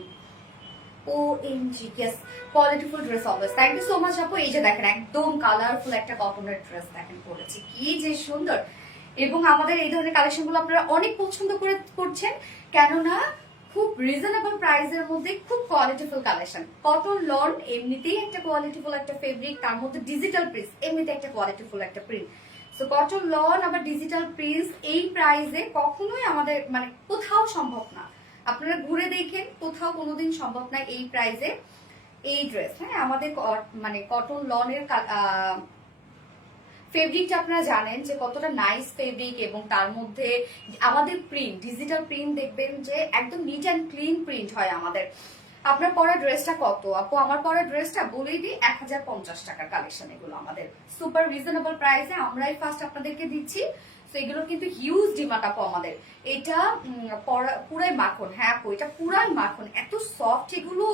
OMG, yes, qualityful dress always. Thank you so much আপু। এই যে দেখেন একদম কালারফুল একটা কটনের ড্রেস দেখেন পরেছি, কি যে সুন্দর। এবং আমাদের এই ধরনের কালেকশন গুলো আপনারা অনেক পছন্দ করছেন, কেননা খুব রিজনেবল প্রাইসের মধ্যে খুব কোয়ালিটিফুল কালেকশন। কটন লন এমনিতেই একটা কোয়ালিটিফুল একটা ফেব্রিক, তার মধ্যে ডিজিটাল প্রিন্ট এমনিতে একটা কোয়ালিটিফুল একটা প্রিন্ট। সো কটন লন আবার ডিজিটাল প্রিন্ট এই প্রাইসে কখনোই আমাদের মানে কোথাও সম্ভব না। আপনারা ঘুরে দেখেন, কোথাও কোনোদিন সম্ভব না এই প্রাইসে এই ড্রেস। হ্যাঁ, আমাদের মানে কটন লনের ফেব্রিকটা আপনারা জানেন যে কতটা নাইস ফেব্রিক, এবং তার মধ্যে আমাদের প্রিন্ট, ডিজিটাল প্রিন্ট দেখবেন যে একদম নিট অ্যান্ড ক্লিন প্রিন্ট হয় আমাদের। আপনার পরা ড্রেসটা কত আপু? আমার পরা ড্রেসটা বলেই দিই 1050 টাকার কালেকশন। এগুলো আমাদের সুপার রিজনেবল প্রাইসে আমরাই ফার্স্ট আপনাদেরকে দিচ্ছি। তো এগুলো কিন্তু হিউজ ডিমান্ড আপু আমাদের। এটা পুরাই মাখন। হ্যাঁ আপু, এটা পুরাই মাখন, এত সফট এগুলো,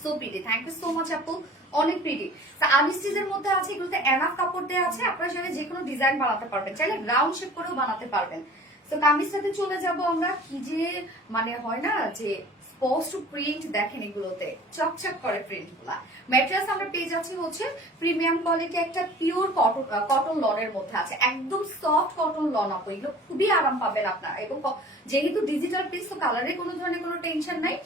so pretty. Thank you so much আপু, অনেক প্রিটি। আনস্টিচের মধ্যে আছে, এগুলোতে এনাফ কাপড় দেওয়া আছে, আপনারা চাইলে যে কোনো ডিজাইন বানাতে পারবেন, চাইলে রাউন্ড শেপ করেও বানাতে পারবেন। তো কামিজটাতে চলে যাব আমরা। কি যে মানে হয় না যে স্পষ্ট প্রিন্ট, দেখেন এগুলোতে চকচক করে প্রিন্ট গুলা। ম্যাটেরিয়ালস আমরা পেয়ে যাচ্ছি হচ্ছে প্রিমিয়াম কোয়ালিটি, একটা পিওর কটন লনের মধ্যে আছে, একদম সফট কটন লন আপু। এগুলো খুবই আরাম পাবেন আপনারা, এবং যেহেতু ডিজিটাল পিস তো কালারে কোনো ধরনের কোনো টেনশন নাই।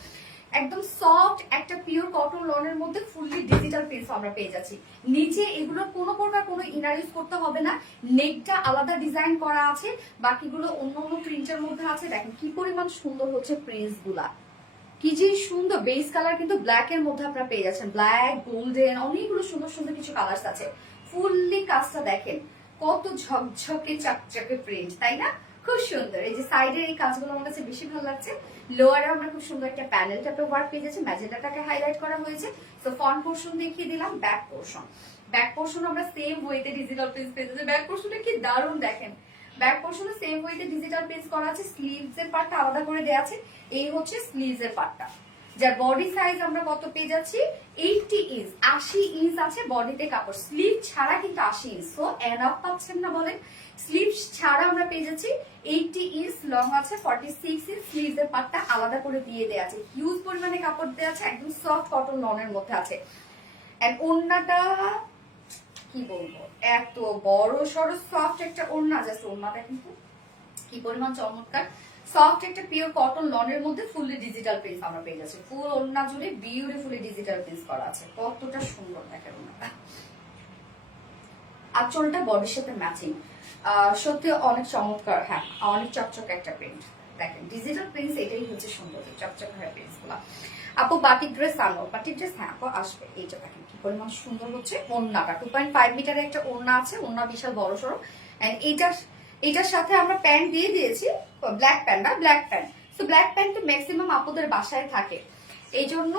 একদম সফট একটা পিওর কটন লনের মধ্যে ফুললি ডিজিটাল প্রিন্টস আমরা পেয়ে যাচ্ছি। নিচে এগুলো কোনো প্রকার কোনো ইনার ইউজ করতে হবে না, নেকটা আলাদা ডিজাইন করা আছে, বাকিগুলো অন্য অন্য প্রিন্টের মধ্যে আছে। দেখেন কি পরিমাণ সুন্দর হচ্ছে প্রিন্টস গুলা, কি যে সুন্দর। বেস কালার কিন্তু ব্ল্যাক এর মধ্যে আপনারা পেয়ে যাচ্ছেন, ব্ল্যাক, গোল্ডেন, অনেকগুলো সুন্দর সুন্দর কিছু কালার্স আছে। ফুললি কাজটা দেখেন কত ঝকঝকে চকচকে প্রিন্ট, তাই না? খুব সুন্দর। এই যে সাইডের এই কাজগুলো আমার কাছে বেশি ভালো লাগছে। লোয়ারে আমরা খুব সুন্দর একটা প্যানেল টাইপের ওয়ার্ক পেয়ে যাচ্ছি, ম্যাজেন্ডাটাকে হাইলাইট করা হয়েছে। তো ফ্রন্ট পোর্শন দেখিয়ে দিলাম, ব্যাক পোর্শন। ব্যাক পোর্শন আমরা সেম ওয়েতে ডিজিটাল প্রিন্ট পেয়ে যাচ্ছি। ব্যাক পোর্শনটা কি দারুণ দেখেন, ব্যাক পোর্শনে সেম ওয়েতে ডিজিটাল প্রিন্ট করা আছে। স্লিভস এর পার্টটা আলাদা করে দেওয়া আছে, এই হচ্ছে স্লিভস এর পার্টটা, যার বডি সাইজ আমরা কত পেয়ে যাচ্ছি 80 ইঞ্চ, 80 ইঞ্চ আছে বডিতে কাপড়। স্লিভ ছাড়া কিন্তু 80 ইঞ্চ, সো এনাফ পাচ্ছেন না বলেন। স্লিভ ছাড়া আমরা পেয়ে যাচ্ছি 80 ইঞ্চ, লং আছে 46 ইঞ্চ। স্লিভস এর পার্টটা আলাদা করে দিয়ে দেওয়া আছে, হিউজ পরিমাণে কাপড় দেওয়া আছে, একদম সফট কটন লনের মধ্যে আছে। এন্ড ওড়নাটা কি বলবো, এত বড় সড়ো সফট একটা ওড়না, জাস্ট ওড়নাটা কিন্তু কি পরিমাণ চমৎকার। সফট একটা পিওর কটন লনের মধ্যে ফুললি ডিজিটাল প্রিন্ট আমরা পেয়ে যাচ্ছি। ফুল ওড়না জুড়ে বিউটিফুলি ডিজিটাল প্রিন্ট করা আছে, কতটা সুন্দর দেখেন ওড়নাটা। আঁচলটা বডির সাথে ম্যাচিং, সত্যি অনেক চমৎকার। হ্যাঁ, অনেক চকচক একটা প্রিন্ট, দেখেন ডিজিটাল প্রিন্ট, এটাই হচ্ছে সুন্দর চকচক হয়ে প্রিন্টস গুলা। আপু বাটিক ড্রেস আনো, বাটিক ড্রেস হ্যাঁ আপু আসবে। এইটা দেখেন কি পরিমাণ সুন্দর হচ্ছে ওড়নাটা, 2.5 মিটারের একটা ওড়না আছে, ওড়না বিশাল বড় সড়ো। এন্ড এইটার সাথে আমরা প্যান্ট দিয়ে দিয়েছি, ব্ল্যাক প্যান্ট না, ব্ল্যাক প্যান্ট। তো ব্ল্যাক প্যান্ট তো ম্যাক্সিমাম আপুদের বাসায় থাকে, এই জন্য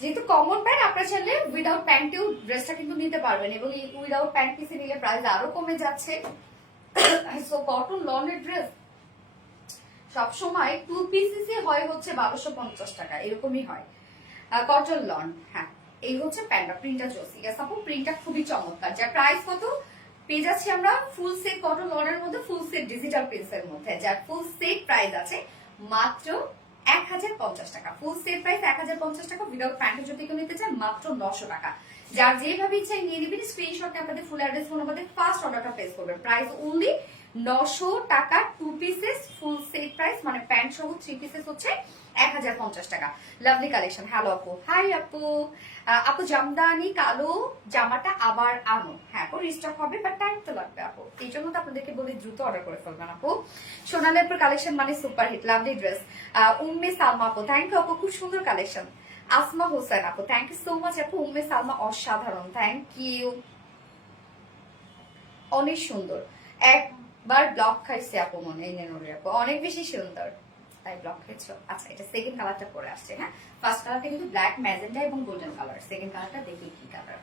যেহেতু কমন প্যান্ট, আপনারা চাইলে উইদাউট প্যান্টেও ড্রেসটা কিন্তু নিতে পারবেন, এবং এই উইদাউট প্যান্ট পিসে নিলে প্রাইস আরো কমে যাচ্ছে। সো কটন লনের ড্রেস সবসময় 2 পিসেসই হয় হচ্ছে 1250 টাকা, এরকমই হয় কটন লন। হ্যাঁ, এই হচ্ছে প্যান্টটা, প্রিন্টটা জোসি আপু, প্রিন্টটা খুবই চমৎকার। যার প্রাইস কত পেয়ে যাচ্ছি আমরা ফুল সেট কটন লনের মধ্যে, ফুল সেট ডিজিটাল প্রিন্টসের মধ্যে, যার ফুল সেট প্রাইস আছে মাত্র 1050 টাকা। ফুল সেট প্রাইস 1050 টাকা, উইদাউট প্যান্টে যদি কেউ নিতে চান মাত্র 900 টাকা। যার যেভাবে ইচ্ছা নিয়ে নিবেন, স্ক্রিনশটে আপনাদের ফুল অ্যাড্রেস ফোন নাম্বারে ফার্স্ট অর্ডারটা প্লেস করবেন। প্রাইস অনলি 900 টাকা, 2 পিসেস ফুল সেট প্রাইস, মানে প্যান্ট সহ 3 পিসেস হচ্ছে 1050 টাকা। Lovely collection. হ্যালো আপু, হাই আপু। আপু জামদানি কালো জামাটা আবার আনো। হ্যাঁ আপু, রিস্টক হবে, বাট টাইম তো লাগবে আপু, এই জন্য তো আপনাদেরকে বলি দ্রুত অর্ডার করে ফেলবেন আপু। সোনালি আপুর কালেকশন মানে super hit, lovely dress. Umme Salma আপু, থ্যাংক ইউ আপু, খুব সুন্দর কালেকশন। আসমা হোসেন আপু, থ্যাংক ইউ সো মাচ আপু। উম্মে সালমা অসাধারণ, থ্যাংক ইউ, অনেক সুন্দর। একবার ব্লক খাইছে আপু মনে, এই নেন আপু, অনেক বেশি সুন্দর, তাই ব্লক খেয়েছো। আচ্ছা, এটা সেকেন্ড কালারটা পরে আসছে। হ্যাঁ, ফার্স্ট কালারটা কিন্তু ব্ল্যাক, ম্যাজেন্টা এবং গোল্ডেন কালার। সেকেন্ড কালারটা দেখি কি কালার।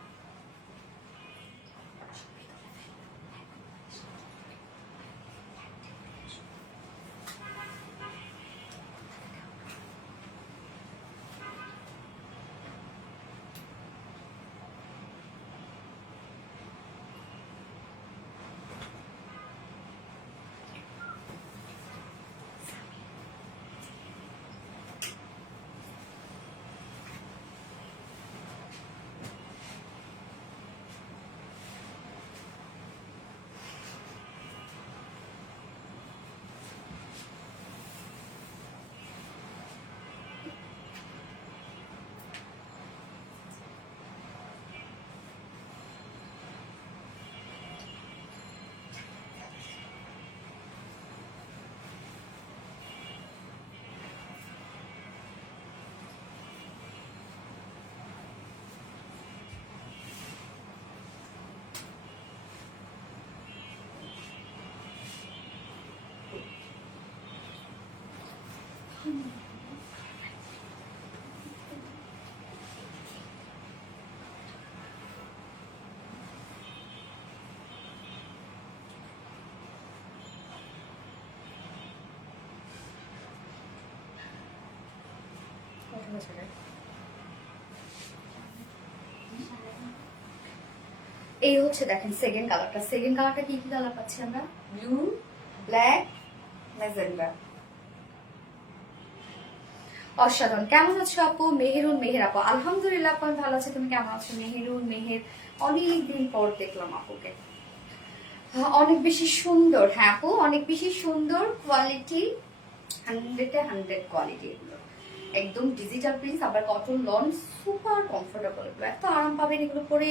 এই হচ্ছে দেখেন সেকেন্ড কালারটা। সেকেন্ড কালারটা কি কি কালার পাচ্ছি আমরা? Blue, black, magenta. অসাধারণ। কেমন আছো আপু? মেহেরুন মেহের আপু, আলহামদুলিল্লাহ আপু আমি ভালো আছি। তুমি কেমন আছো? মেহেরুন মেহের, অনেকদিন পর দেখলাম আপুকে। অনেক বেশি সুন্দর। হ্যাঁ আপু অনেক বেশি সুন্দর, কোয়ালিটি 100 কোয়ালিটি এগুলো, একদম ডিজিটাল প্রিন্ট, আবার কটন লন, সুপার কমফোর্টেবল, এগুলো এত আরাম পাবেন এগুলো পরে,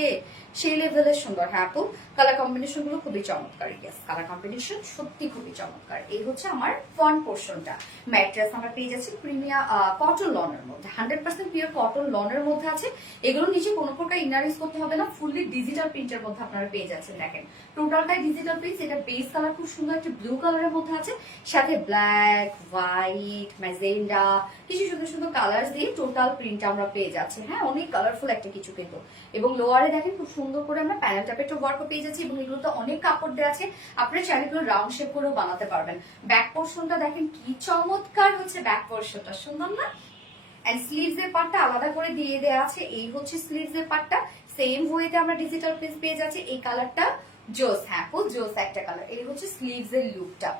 সেই লেভেলের সুন্দর। হ্যাঁ আপু কালার কম্বিনেশন গুলো খুবই চমৎকার। ইয়েস কালার কম্বিনেশন সত্যি খুবই চমৎকার। এই হচ্ছে আমার ফ্রন্ট পোর্শনটা। ম্যাট্রেস আমরা পেয়ে যাচ্ছি প্রিমিয়াম কটন লনের মধ্যে, 100% পিওর কটন লনের মধ্যে আছে। এগুলো নিচে কোনো প্রকার ইনার ইউজ করতে হবে না, ফুললি ডিজিটাল প্রিন্টের মধ্যে আপনারা পেয়ে যাচ্ছেন। দেখেন টোটালটাই ডিজিটাল প্রিন্ট। এটা বেস কালার খুব সুন্দর একটা ব্লু কালারের মধ্যে আছে, সাথে ব্ল্যাক, হোয়াইট, ম্যাজেন্ডা, কিছু সুন্দর সুন্দর কালার দিয়ে টোটাল প্রিন্ট আমরা পেয়ে যাচ্ছি। হ্যাঁ অনেক কালারফুল একটা কিছু কিন্তু। এবং লোয়ারে দেখেন খুব সুন্দর করে আমরা প্যানেল টাইপের ওয়ার্কও পেয়ে যাচ্ছি, এবং এগুলোতে অনেক কাপড় দেওয়া আছে, আপনারা চাইলে এগুলো রাউন্ড শেপ করেও বানাতে পারবেন। ব্যাক পোর্শনটা দেখেন কি চমৎকার হচ্ছে, ব্যাক পোর্শনটা সুন্দর না? এন্ড স্লিভস এর পার্টটা আলাদা করে দিয়ে দেওয়া আছে। এই হচ্ছে স্লিভস এর পার্টটা, সেম ওয়েতে আমরা ডিজিটাল প্রিন্ট পেয়ে যাচ্ছি। এই কালারটা জোস, হ্যাঁ আপু জোস একটা কালার। এই হচ্ছে স্লিভস এর লুকটা,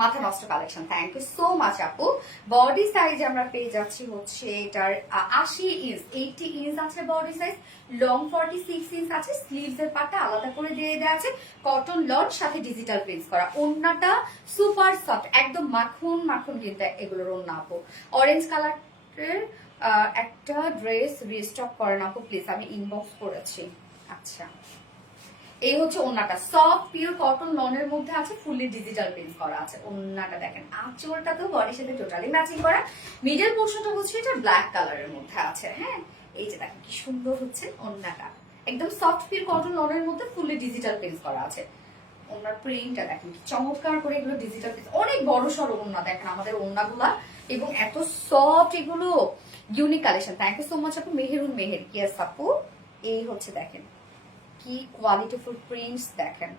মাথা নষ্ট collection. Thank you so much আপু। বডি সাইজ আমরা পেয়ে যাচ্ছি হচ্ছে এটার 80 ইঞ্চ, 80 ইঞ্চ আছে বডি সাইজ, লং 46 ইঞ্চ আছে। স্লিভস এর পার্টটা আলাদা করে দিয়ে দেওয়া আছে, কটন লন সাথে ডিজিটাল প্রিন্টস করা। ওড়নাটা সুপার সফট, একদম মাখন মাখন কিন্তু এগুলোর ওড়না আপু। অরেঞ্জ কালারের একটা ড্রেস রিস্টক করেন আপু প্লিজ, আমি ইনবক্স করেছি। আচ্ছা এই হচ্ছে ওন্নাটা, সফট পিওর কটন লনের মধ্যে আছে, ফুললি ডিজিটাল প্রিন্ট করা আছে। ওন্নাটা দেখেন, আঁচলটা তো বডির সাথে টোটালি ম্যাচিং করা। মিডল পোর্শনটা হচ্ছে এটা ব্ল্যাক কালারের মধ্যে আছে। হ্যাঁ এই যে দেখেন কি সুন্দর হচ্ছে ওন্নাটা, একদম সফট পিওর কটন লনের মধ্যে ফুললি ডিজিটাল প্রিন্ট করা আছে। ওনার প্রিন্টটা দেখেন কি চমৎকার করে, এগুলো ডিজিটাল প্রিন্ট, অনেক বড় সড়ো ওন্না দেখেন আমাদের ওন্নাগুলা, এবং এত সফট এগুলো, unique collection. Thank you so much আপু। মেহেরুন মেহের, ইয়েস আপু এই হচ্ছে দেখেন কি কোয়ালিটিফুল প্রিন্টস দেখেন।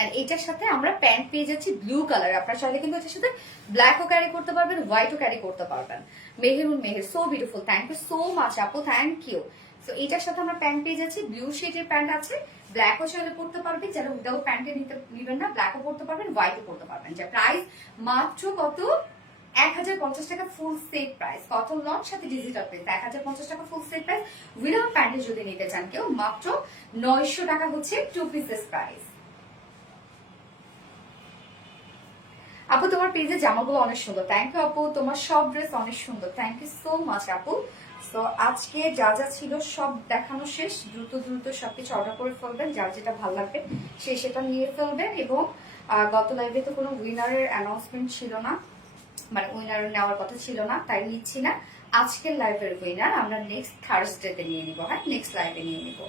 এন্ড এটার সাথে আমরা প্যান্ট পেয়ে যাচ্ছি ব্লু কালার। আপনারা চাইলে কিন্তু এটার সাথে ব্ল্যাকও ক্যারি করতে পারবেন, হোয়াইটও ক্যারি করতে পারবেন। Meherun Meher, so beautiful. Thank you so much আপু, থ্যাংক ইউ। সো এটার সাথে আমরা প্যান্ট পেয়ে যাচ্ছি, ব্লু শেডের প্যান্ট আছে, ব্ল্যাকও চাইলে পড়তে পারবেন, যারা উইদাউট প্যান্টে নিবেন না, ব্ল্যাকও পড়তে পারবেন, হোয়াইটও পড়তে পারবেন। যে প্রাইস মাত্র কত? 1050 টাকা full set price, cotton lawn সাথে ডিজিটাল প্রিন্ট। 1050 টাকা ফুল সেট প্রাইস। উইদাউট প্যান্টে যদি নিতে চান কেউ, মাত্র 900 টাকা হচ্ছে 2 পিসেস প্রাইস। আপু তোমার পেজে জামাগুলো অনেক সুন্দর। থ্যাংক ইউ আপু, তোমার সব ড্রেস অনেক সুন্দর। থ্যাংক ইউ সো মাচ আপু। তো আজকে যা যা ছিল সব দেখানো শেষ। দ্রুত দ্রুত সবকিছু অর্ডার করে ফেলবেন, যার যেটা ভালো লাগবে সে সেটা নিয়ে ফেলবেন। এবং গত লাইভে তো কোনো উইনারের অ্যানাউন্সমেন্ট ছিল না, মানে উইনার নেওয়ার কথা ছিল না, তাই নিচ্ছি না। আজকের লাইভের উইনার আমরা নেক্সট থার্সডেতে নিয়ে নিব। হ্যাঁ নেক্সট লাইভে নিয়ে নিব।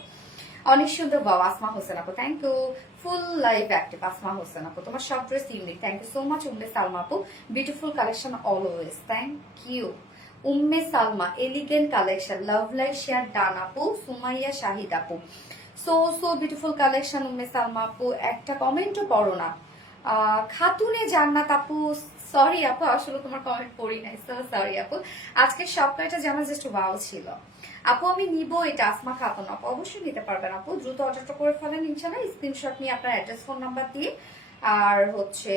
অনেক সুন্দর বাবা, আসমা হোসেন আপু thank you. Full live active Asma Hossain আপু, তোমার সব dress unique. Thank you so much. Umme Salma আপু, beautiful collection always. Thank you Umme Salma, elegant collection, love like share done আপু। সুমাইয়া শাহিদ আপু, so so beautiful collection Umme Salma আপু। একটা কমেন্টও পড়ো না। খাতুনে জান্নাত আপু, সরি আপু আসলে তোমার কমেন্ট পড়ি নাই, সো সরি আপু। আজকে সব কয়টা জামা জাস্ট ওয়াও ছিল আপু। আমি নিব এটা, আসমা খাতুন আপু অবশ্যই নিতে পারবেন আপু, দ্রুত অর্ডারটা করে ফেলেন ইনশাল্লাহ, স্ক্রিনশট নিয়ে আপনার অ্যাড্রেস ফোন নাম্বার দিয়ে। আর হচ্ছে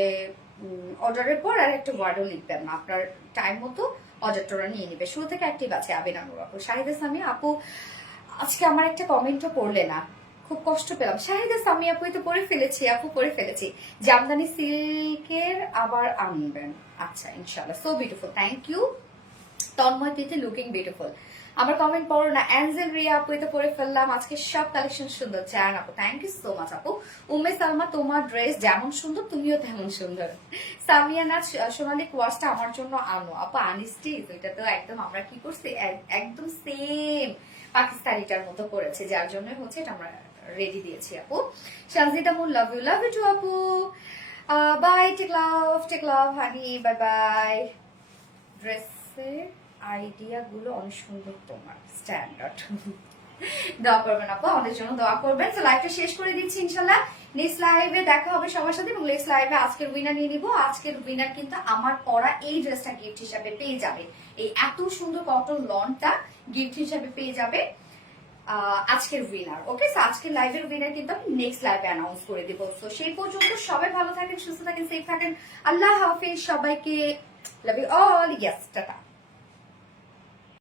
অর্ডারের পর আর একটা ওয়ার্ডও লিখবেন না, আপনার টাইম মতো অর্ডারটা নিয়ে নিবে। শুরু থেকে অ্যাক্টিভ আছে আবিনানুর আপু। শাহিদা সামি আপু, আজকে আমার একটা কমেন্টও পড়লে না, খুব কষ্ট পেলাম। শাহিদা সামি আপু তো পরে ফেলেছি আপু, করে ফেলেছি। জামদানি সিল্কের আবার আনবেন, আচ্ছা ইনশাল্লাহ। So beautiful, thank you. Tanmoy Tithi, looking beautiful. আমার কমেন্ট পড়ো না। অ্যাঞ্জেল রিয়া আপু তো পরে ফেললাম। আজকে সব কালেকশন সুন্দর। জান আপু থ্যাংক ইউ সো মাচ আপু। উম্মে সালমা, তোমার ড্রেস যেমন সুন্দর তুমিও তেমন সুন্দর। সামিয়া নাচ, সোনালি কোয়াশটা আমার জন্য আনো আপু। আনিসটি এটা তো একদম আমরা কি করছি, একদম সেম পাকিস্তানিটার মতো করেছে, যার জন্য হচ্ছে এটা আমরা রেডি দিয়েছি আপু। Shanjida Mun, love you too আপু। Bye, take love honey, bye bye. ড্রেসের আইডিয়া গুলো অনেক সুন্দর, তোমার স্ট্যান্ডার্ড। দোয়া করবেন আপু, আমাদের জন্য দোয়া করবেন। তো লাইভটা শেষ করে দিচ্ছি ইনশাল্লাহ। নেক্সট লাইভে দেখা হবে সবার সাথে, এবং নেক্সট লাইভে আজকের উইনার নিয়ে নিব। আজকের উইনার কিন্তু আমার পরা এই ড্রেসটা গিফট হিসাবে পেয়ে যাবে, এই এত সুন্দর কটন লনটা গিফট হিসাবে পেয়ে যাবে আজকের উইনার। ওকে, সো আজকের লাইভের উইনার কিন্তু আমি নেক্সট লাইভে অ্যানাউন্স করে দিব। তো সেই পর্যন্ত সবাই ভালো থাকেন, সুস্থ থাকেন, সেফ থাকেন। আল্লাহ হাফিজ সবাইকে, love you all, yes, tata.